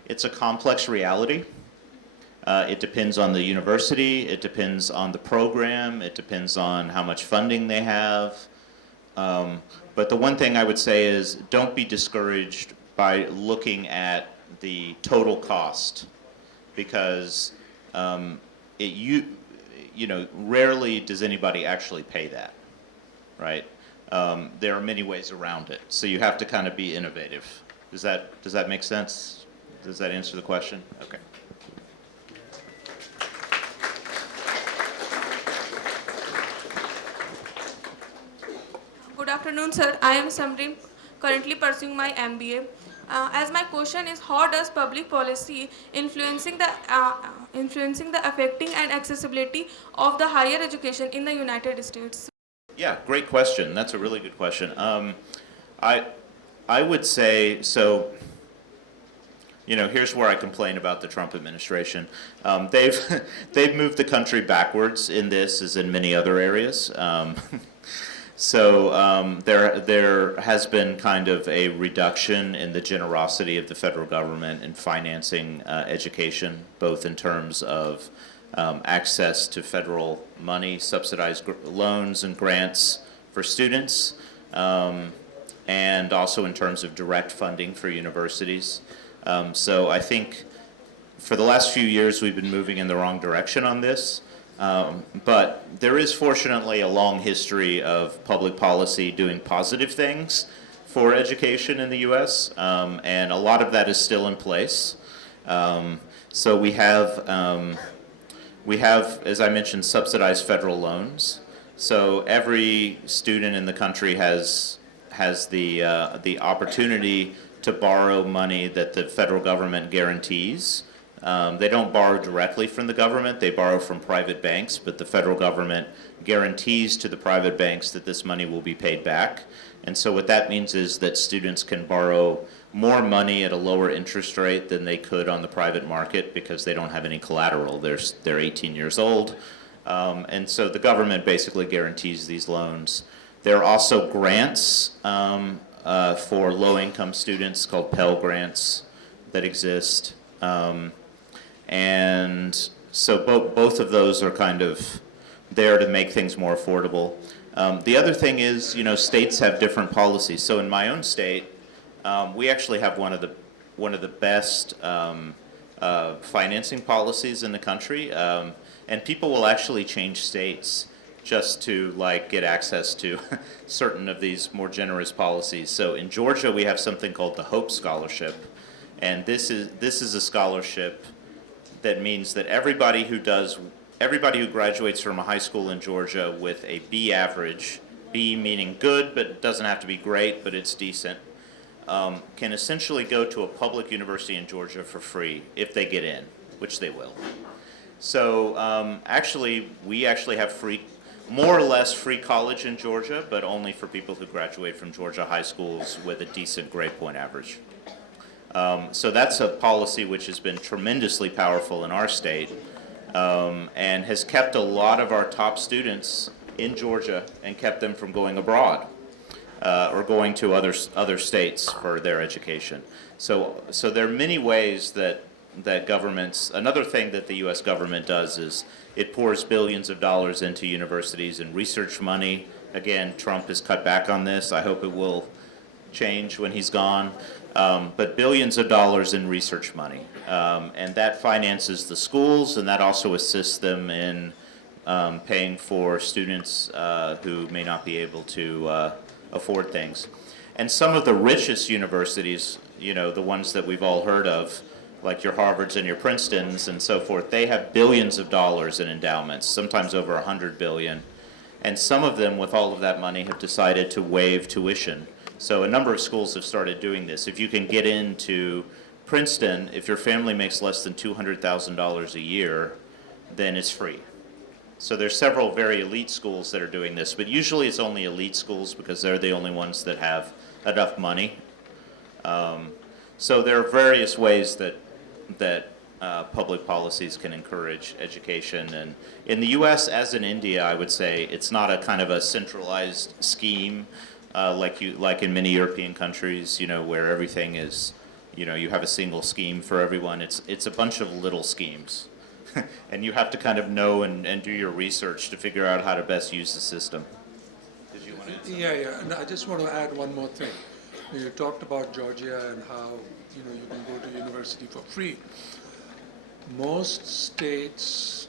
it's a complex reality. It depends on the university, it depends on the program, it depends on how much funding they have. But the one thing I would say is don't be discouraged by looking at the total cost, because you know, rarely does anybody actually pay that, right? There are many ways around it, so you have to kind of be innovative. Does that make sense? Does that answer the question? Okay. afternoon, sir. I am Samrin, currently pursuing my MBA. As my question is, how does public policy influencing the affecting and accessibility of the higher education in the United States? Yeah, great question. That's a really good question. I would say, so, here's where I complain about the Trump administration. They've moved the country backwards in this, as in many other areas. There has been kind of a reduction in the generosity of the federal government in financing education, both in terms of access to federal money, subsidized loans and grants for students, and also in terms of direct funding for universities. So I think for the last few years we've been moving in the wrong direction on this. But there is fortunately a long history of public policy doing positive things for education in the U.S., and a lot of that is still in place. So we have, as I mentioned, subsidized federal loans. So every student in the country has the opportunity to borrow money that the federal government guarantees. They don't borrow directly from the government, they borrow from private banks, but the federal government guarantees to the private banks that this money will be paid back. And so what that means is that students can borrow more money at a lower interest rate than they could on the private market because they don't have any collateral. They're 18 years old. And so the government basically guarantees these loans. There are also grants for low-income students called Pell Grants that exist. And so both of those are kind of there to make things more affordable. The other thing is, states have different policies. So in my own state, we actually have one of the best financing policies in the country, and people will actually change states just to get access to certain of these more generous policies. So in Georgia, we have something called the Hope Scholarship, and this is a scholarship that means that everybody who graduates from a high school in Georgia with a B average, B meaning good, but it doesn't have to be great, but it's decent, can essentially go to a public university in Georgia for free if they get in, which they will. So we actually have more or less free college in Georgia, but only for people who graduate from Georgia high schools with a decent grade point average. So that's a policy which has been tremendously powerful in our state, and has kept a lot of our top students in Georgia and kept them from going abroad or going to other states for their education. So there are many ways that governments, another thing that the U.S. government does is it pours billions of dollars into universities and research money. Again, Trump has cut back on this. I hope it will change when he's gone. But billions of dollars in research money. And that finances the schools, and that also assists them in paying for students who may not be able to afford things. And some of the richest universities, the ones that we've all heard of, like your Harvards and your Princetons and so forth, they have billions of dollars in endowments, sometimes over $100 billion. And some of them, with all of that money, have decided to waive tuition. So a number of schools have started doing this. If you can get into Princeton, if your family makes less than $200,000 a year, then it's free. So there's several very elite schools that are doing this, but usually it's only elite schools because they're the only ones that have enough money. So there are various ways that public policies can encourage education. And in the U.S., as in India, I would say it's not a kind of a centralized scheme like in many European countries, where everything is, you have a single scheme for everyone. It's a bunch of little schemes. And you have to kind of know and do your research to figure out how to best use the system. Did you want to add something? Yeah. And I just want to add one more thing. You talked about Georgia and how you can go to university for free. Most states,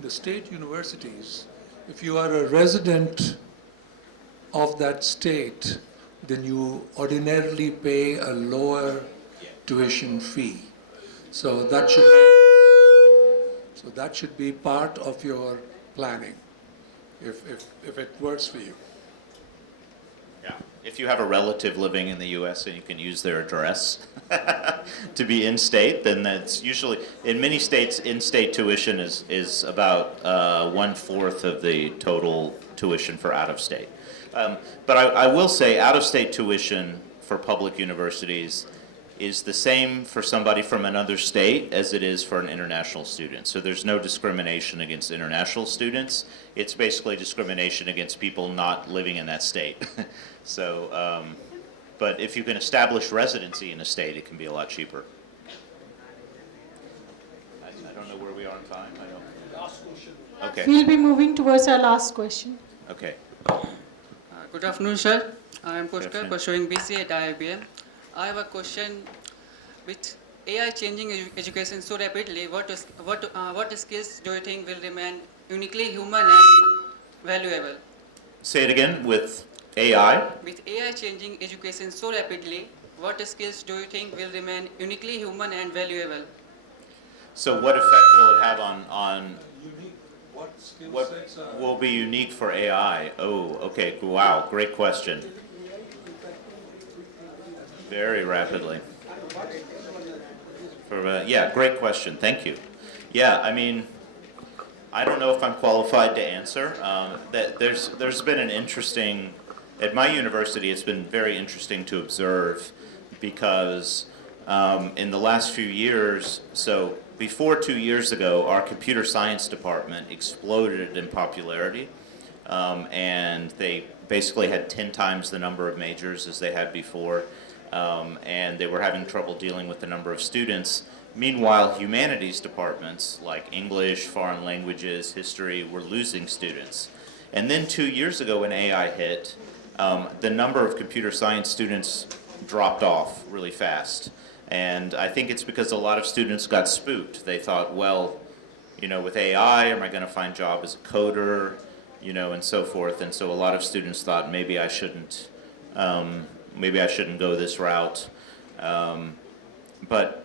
the state universities, if you are a resident of that state, then you ordinarily pay a lower tuition fee. So that should be part of your planning, if it works for you. Yeah. If you have a relative living in the U.S. and you can use their address to be in-state, then that's usually, in many states, in-state tuition is about 1/4 of the total tuition for out-of-state. But I will say out-of-state tuition for public universities is the same for somebody from another state as it is for an international student. So there's no discrimination against international students. It's basically discrimination against people not living in that state. So, but if you can establish residency in a state, it can be a lot cheaper. I don't know where we are in time. I don't. Last question. Okay. We'll be moving towards our last question. Okay. Good afternoon, sir. I am Good Pushkar, afternoon. pursuing BCA at IIBM. I have a question. With AI changing education so rapidly, what skills do you think will remain uniquely human and valuable? Say it again. With AI. With AI changing education so rapidly, what skills do you think will remain uniquely human and valuable? So what effect will it have on What skill what sets are will be unique for AI? Oh, okay. Wow, great question. Very rapidly. Yeah, great question. Thank you. Yeah, I mean, I don't know if I'm qualified to answer. There's been an interesting, at my university, it's been very interesting to observe because in the last few years, so before 2 years ago, our computer science department exploded in popularity, and they basically had 10 times the number of majors as they had before, and they were having trouble dealing with the number of students. Meanwhile, humanities departments like English, foreign languages, history were losing students. And then 2 years ago when AI hit, the number of computer science students dropped off really fast. And I think it's because a lot of students got spooked. They thought, well, you know, with AI, am I going to find a job as a coder, you know, and so forth. And so a lot of students thought maybe I shouldn't go this route. But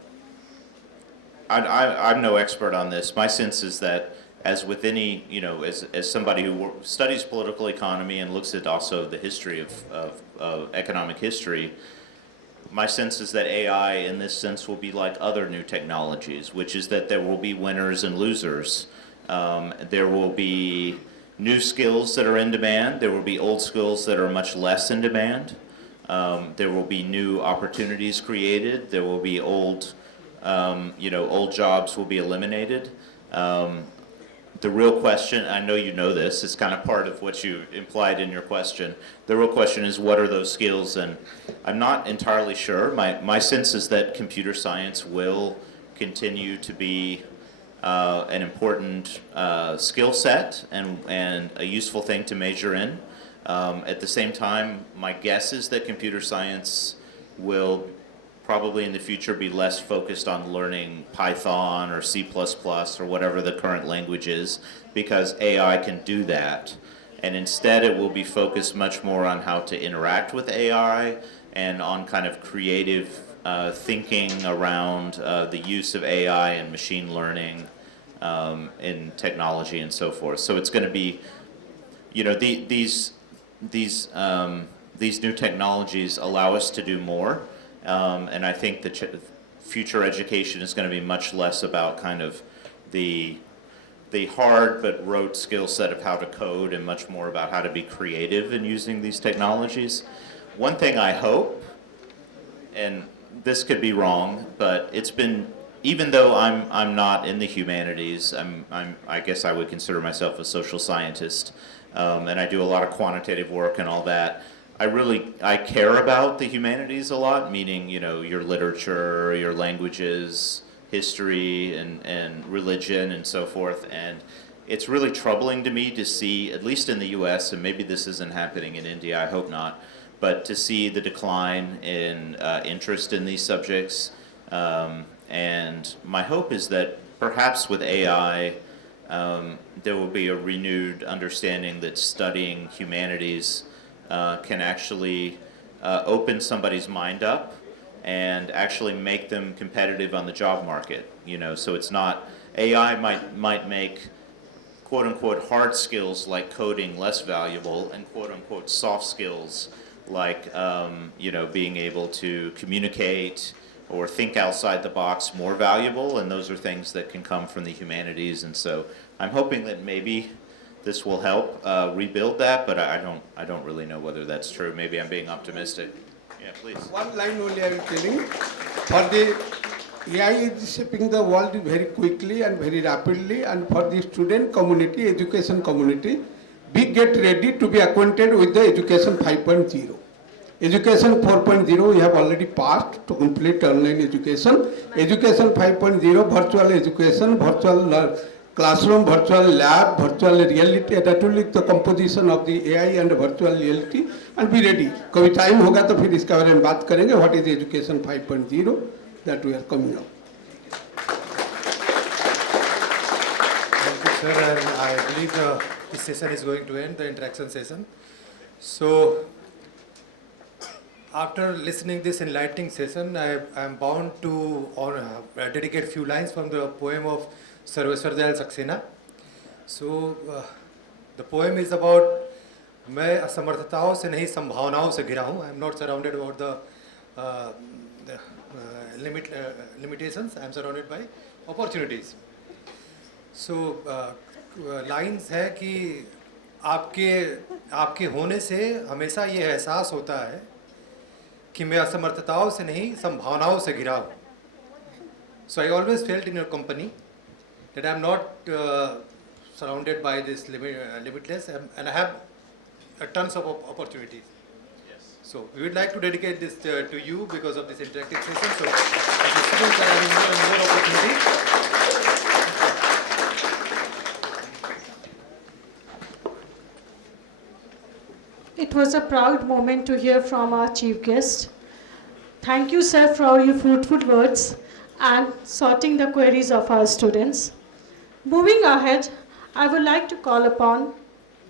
I'm no expert on this. My sense is that as with any, you know, as somebody who studies political economy and looks at also the history of economic history, my sense is that AI in this sense will be like other new technologies, which is that there will be winners and losers. There will be new skills that are in demand. There will be old skills that are much less in demand. There will be new opportunities created. There will be old jobs will be eliminated. The real question, I know you know this, it's kind of part of what you implied in your question. The real question is, what are those skills? And I'm not entirely sure. My sense is that computer science will continue to be an important skill set and a useful thing to major in. At the same time, my guess is that computer science will probably in the future be less focused on learning Python or C++ or whatever the current language is, because AI can do that. And instead it will be focused much more on how to interact with AI and on kind of creative thinking around the use of AI and machine learning in technology and so forth. So it's going to be, you know, these new technologies allow us to do more. And I think the future education is going to be much less about kind of the hard but rote skill set of how to code and much more about how to be creative in using these technologies. One thing I hope, and this could be wrong, but it's been, even though I'm not in the humanities, I guess I would consider myself a social scientist, and I do a lot of quantitative work and all that. I care about the humanities a lot, meaning, you know, your literature, your languages, history, and religion, and so forth. And it's really troubling to me to see, at least in the U.S., and maybe this isn't happening in India, I hope not, but to see the decline in interest in these subjects. And my hope is that perhaps with AI, there will be a renewed understanding that studying humanities can actually open somebody's mind up and actually make them competitive on the job market. You know, so it's not, AI might make quote unquote hard skills like coding less valuable and quote unquote soft skills like being able to communicate or think outside the box more valuable, and those are things that can come from the humanities. And so I'm hoping that maybe this will help rebuild that, but I don't really know whether that's true. Maybe I'm being optimistic. Yeah, please. One line only I am telling. For the AI is shaping the world very quickly and very rapidly, and for the student community, education community, we get ready to be acquainted with the education 5.0. Education 4.0 we have already passed to complete online education. Education 5.0, virtual education, virtual classroom, virtual lab, virtual reality, that will be the composition of the AI and virtual reality, and be ready. कभी time होगा तो फिर इसके बारे में बात करेंगे. What is education 5.0 that we are coming up. Thank you, sir. And I believe this session is going to end, the interaction session. So, after listening this enlightening session, I am bound to dedicate few lines from the poem of Sarveshwar Dayal Saxena. So, the poem is about मैं असमर्थताओं से नहीं संभावनाओं से घिरा हूँ. I am not surrounded about the limitations. I am surrounded by opportunities. So, lines है कि आपके होने से हमेशा ये एहसास होता है कि मैं असमर्थताओं से नहीं संभावनाओं से घिरा हूँ. So I always felt in your company that I am not surrounded by this limitless, and I have tons of opportunities. Yes. So we would like to dedicate this to you because of this interactive session. So the students are having more and more opportunities. It was a proud moment to hear from our chief guest. Thank you, sir, for your fruitful words and sorting the queries of our students. Moving ahead, I would like to call upon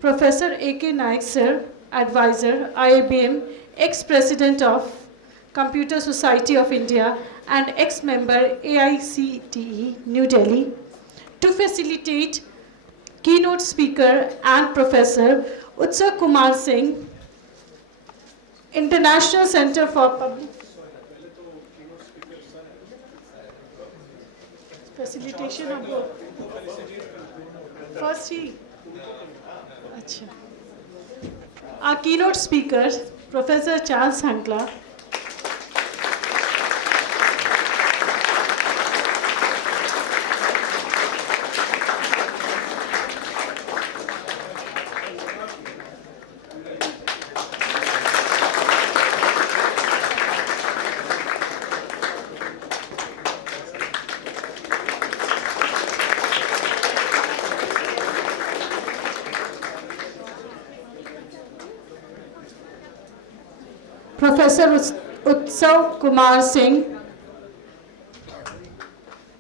Professor A.K. Naik, sir, advisor, IIBM, ex-president of Computer Society of India and ex-member AICTE, New Delhi, to facilitate keynote speaker and Professor Utsav Kumar Singh, International Center for Public Facilitation of both. First he. Achha. Our keynote speaker, Professor Charles Hankla. Professor Utsav Kumar Singh,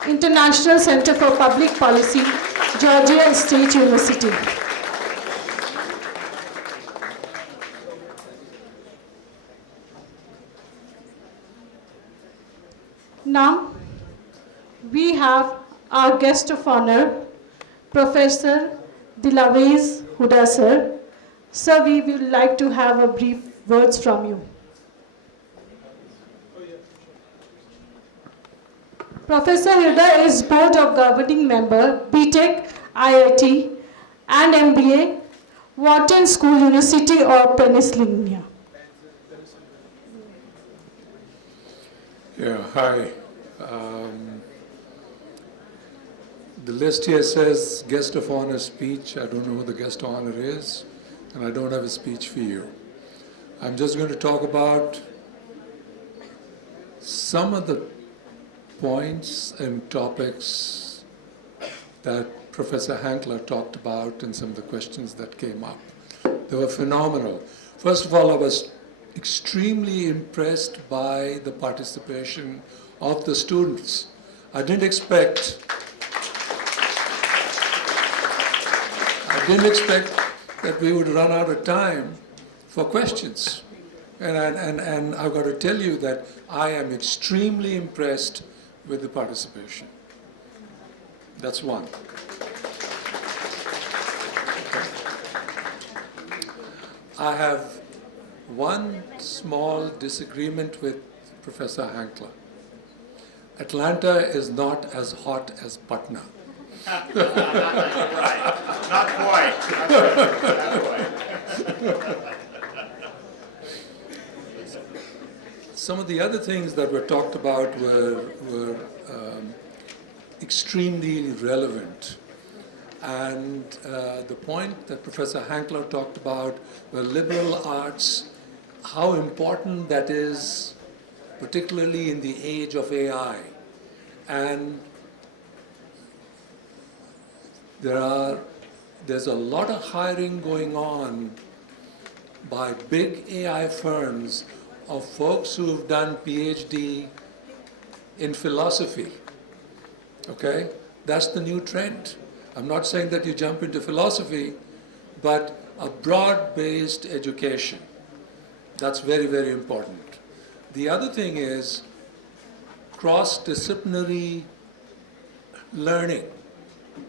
International Center for Public Policy, Georgia State University. Now, we have our guest of honor, Professor Dilavez Huda, sir. Sir, we would like to have a brief words from you. Professor Huda is Board of Governing Member, BTech, IIT, and MBA, Wharton School, University of Pennsylvania. Yeah, hi. The list here says guest of honor speech. I don't know who the guest of honor is, and I don't have a speech for you. I'm just going to talk about some of the points and topics that Professor Hankla talked about and some of the questions that came up. They were phenomenal. First of all, I was extremely impressed by the participation of the students. I didn't expect that we would run out of time for questions. And I've got to tell you that I am extremely impressed with the participation. That's one. Okay. I have one small disagreement with Professor Hankla. Atlanta is not as hot as Patna. Right. Not quite. Not quite. Some of the other things that were talked about were extremely relevant. And the point that Professor Hankla talked about were liberal arts, how important that is, particularly in the age of AI. And there's a lot of hiring going on by big AI firms of folks who've done PhD in philosophy. Okay? That's the new trend. I'm not saying that you jump into philosophy, but a broad-based education. That's very, very important. The other thing is cross-disciplinary learning.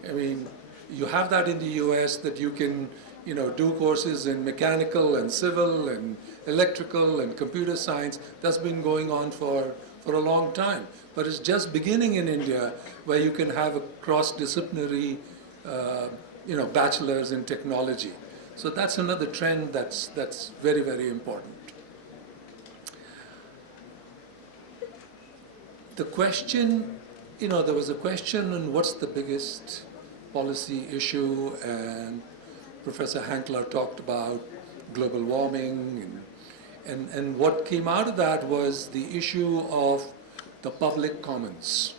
I mean, you have that in the US that you can, do courses in mechanical and civil and electrical and computer science. That's been going on for a long time. But it's just beginning in India where you can have a cross-disciplinary, bachelor's in technology. So that's another trend that's very, very important. The question, there was a question on what's the biggest policy issue, and Professor Hankla talked about global warming, and what came out of that was the issue of the public commons.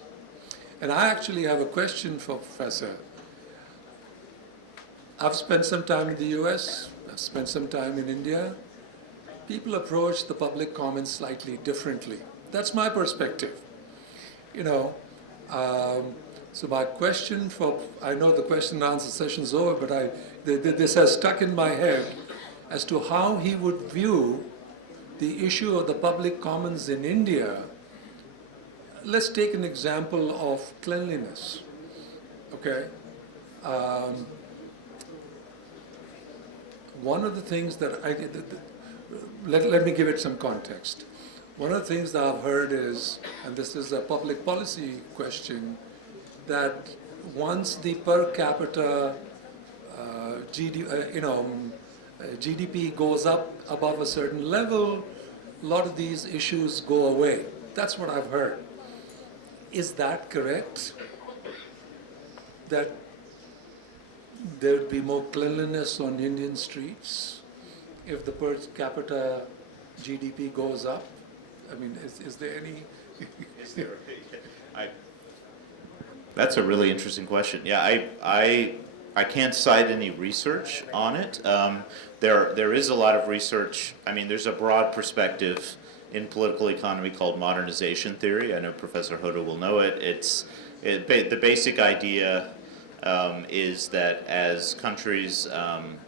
And I actually have a question for Professor. I've spent some time in the US, I've spent some time in India. People approach the public commons slightly differently. That's my perspective. So my question I know the question and answer session's over, but this has stuck in my head as to how he would view the issue of the public commons in India. Let's take an example of cleanliness, okay? One of the things that let me give it some context. One of the things that I've heard is, and this is a public policy question, that once the per capita GDP goes up above a certain level, a lot of these issues go away. That's what I've heard. Is that correct? That there would be more cleanliness on Indian streets if the per capita GDP goes up? I mean, is there any... That's a really interesting question. Yeah, I can't cite any research on it. There is a lot of research. I mean, there's a broad perspective in political economy called modernization theory. I know Professor Hoda will know it. The basic idea is that as countries,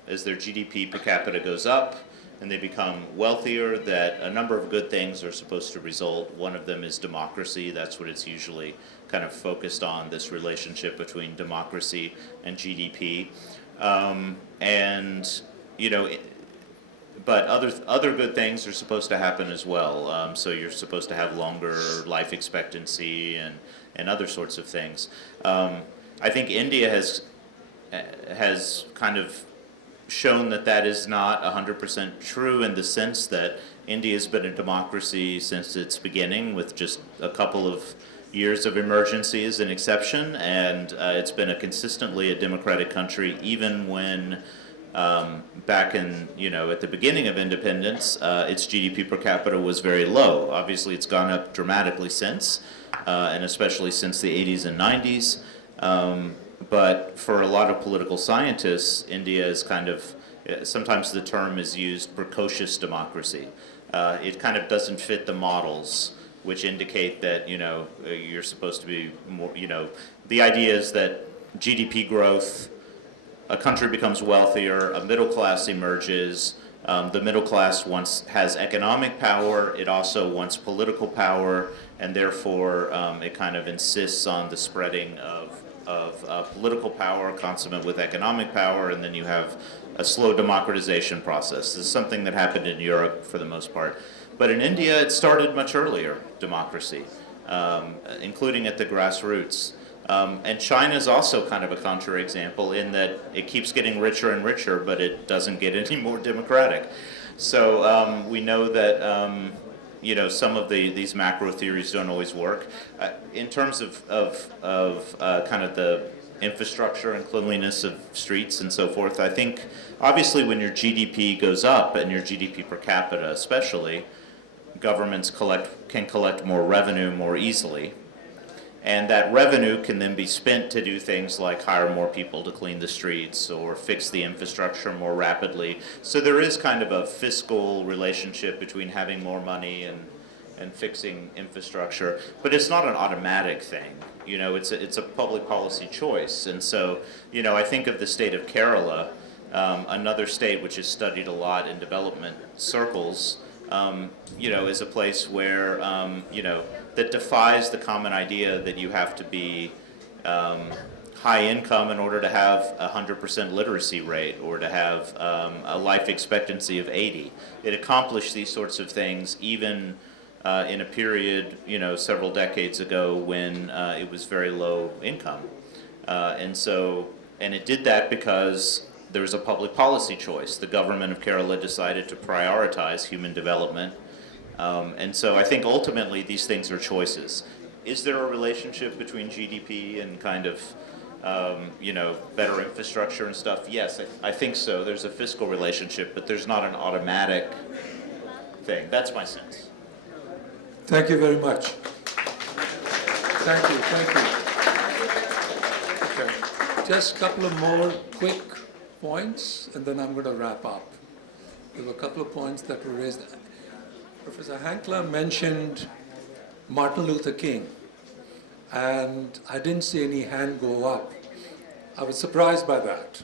as their GDP per capita goes up and they become wealthier, that a number of good things are supposed to result. One of them is democracy. That's what it's usually kind of focused on, this relationship between democracy and GDP. But other good things are supposed to happen as well. So you're supposed to have longer life expectancy and other sorts of things. I think India has kind of shown that is not 100% true, in the sense that India has been a democracy since its beginning, with just a couple of years of emergency as an exception, and it's been consistently a democratic country, even when back in, at the beginning of independence, its GDP per capita was very low. Obviously, it's gone up dramatically since, and especially since the 80s and 90s. But for a lot of political scientists, India is kind of, sometimes the term is used, precocious democracy. It kind of doesn't fit the models which indicate that, you're supposed to be more, the idea is that GDP growth, a country becomes wealthier, a middle class emerges. The middle class has economic power, it also wants political power, and therefore it kind of insists on the spreading of of political power consummate with economic power, and then you have a slow democratization process. This is something that happened in Europe for the most part. But in India, it started much earlier, democracy, including at the grassroots. And China is also kind of a counterexample in that it keeps getting richer and richer, but it doesn't get any more democratic. So we know that some of these macro theories don't always work. In terms of kind of the infrastructure and cleanliness of streets and so forth, I think obviously when your GDP goes up, and your GDP per capita especially, governments can collect more revenue more easily. And that revenue can then be spent to do things like hire more people to clean the streets or fix the infrastructure more rapidly. So there is kind of a fiscal relationship between having more money and fixing infrastructure. But it's not an automatic thing. It's a public policy choice. And so, I think of the state of Kerala, another state which is studied a lot in development circles, is a place where, that defies the common idea that you have to be high income in order to have a 100% literacy rate or to have a life expectancy of 80. It accomplished these sorts of things even in a period, several decades ago when it was very low income. And it did that because there was a public policy choice. The government of Kerala decided to prioritize human development. And so I think ultimately these things are choices. Is there a relationship between GDP and kind of, better infrastructure and stuff? Yes, I think so. There's a fiscal relationship, but there's not an automatic thing. That's my sense. Thank you very much. Thank you. Okay. Just a couple of more quick points, and then I'm going to wrap up. There were a couple of points that were raised. Professor Hankla mentioned Martin Luther King, and I didn't see any hand go up. I was surprised by that.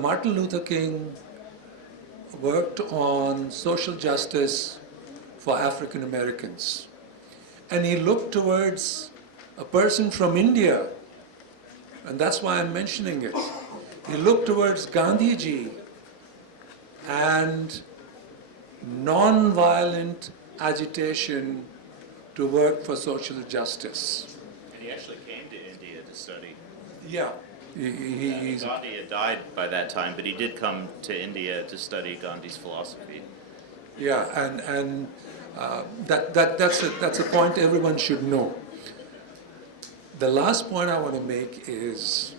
Martin Luther King worked on social justice for African Americans, and he looked towards a person from India, and that's why I'm mentioning it. He looked towards Gandhiji and non-violent agitation to work for social justice. And he actually came to India to study. Yeah. Gandhi had died by that time, but he did come to India to study Gandhi's philosophy. Yeah, and that's a point everyone should know. The last point I want to make is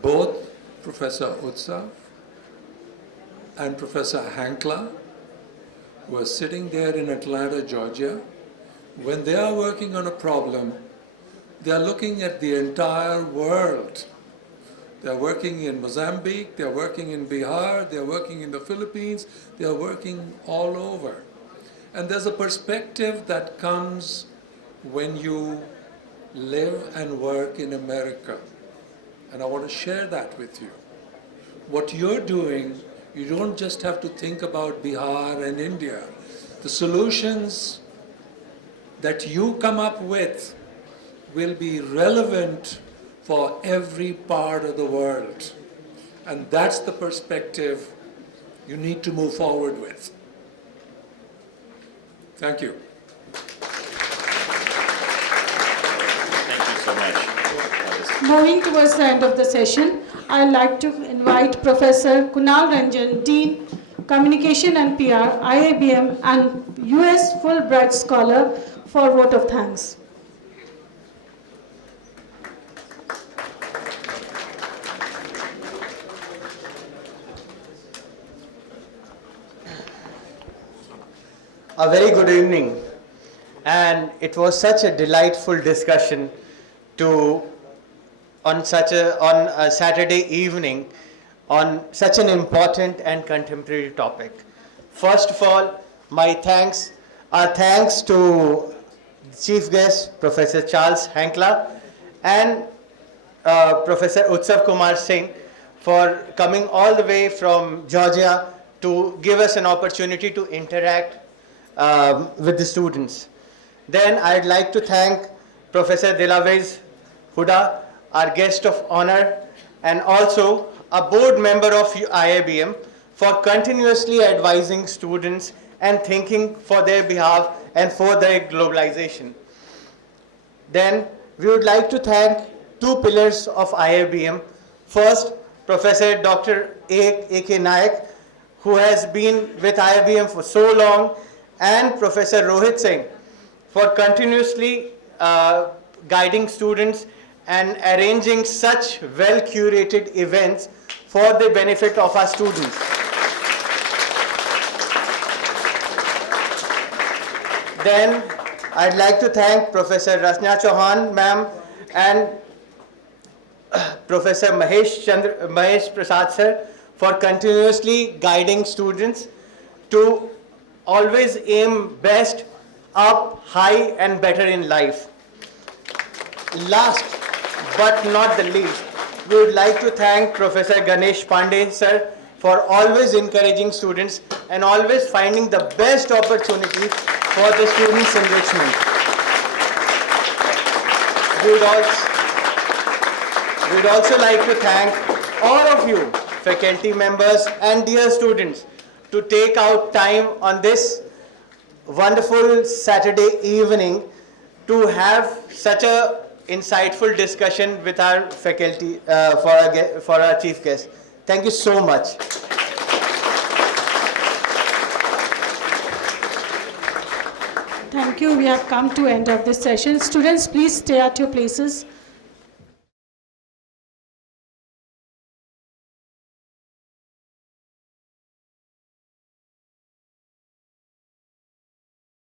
both Professor Utsav and Professor Hankla were sitting there in Atlanta, Georgia. When they are working on a problem, they are looking at the entire world. They are working in Mozambique, they are working in Bihar, they are working in the Philippines, they are working all over. And there's a perspective that comes when you live and work in America. And I want to share that with you. What you're doing, you don't just have to think about Bihar and India. The solutions that you come up with will be relevant for every part of the world. And that's the perspective you need to move forward with. Thank you. Thank you so much. Moving towards the end of the session, I'd like to invite Professor Kunal Ranjan, Dean, Communication and PR, IIBM, and US Fulbright Scholar for a vote of thanks. A very good evening, and it was such a delightful discussion on a Saturday evening on such an important and contemporary topic. First of all, our thanks to chief guest Professor Charles Hankla and Professor Utsav Kumar Singh for coming all the way from Georgia to give us an opportunity to interact with the students. Then I'd like to thank Professor Dilavez Huda, our guest of honor, and also a board member of IIBM for continuously advising students and thinking for their behalf and for their globalization. Then we would like to thank two pillars of IIBM. First, Professor Dr. A.K. Nayak, who has been with IIBM for so long, and Professor Rohit Singh for continuously guiding students and arranging such well-curated events for the benefit of our students. Then I'd like to thank Professor Rasna Chauhan ma'am and Professor Mahesh Prasad sir for continuously guiding students to always aim best, up, high and better in life. Last but not the least, we would like to thank Professor Ganesh Pandey sir for always encouraging students and always finding the best opportunity for the students' enrichment. We'd also like to thank all of you, faculty members and dear students, to take out time on this wonderful Saturday evening to have such a insightful discussion with our faculty for our chief guest. Thank you so much. Thank you. We have come to end of this session. Students, please stay at your places.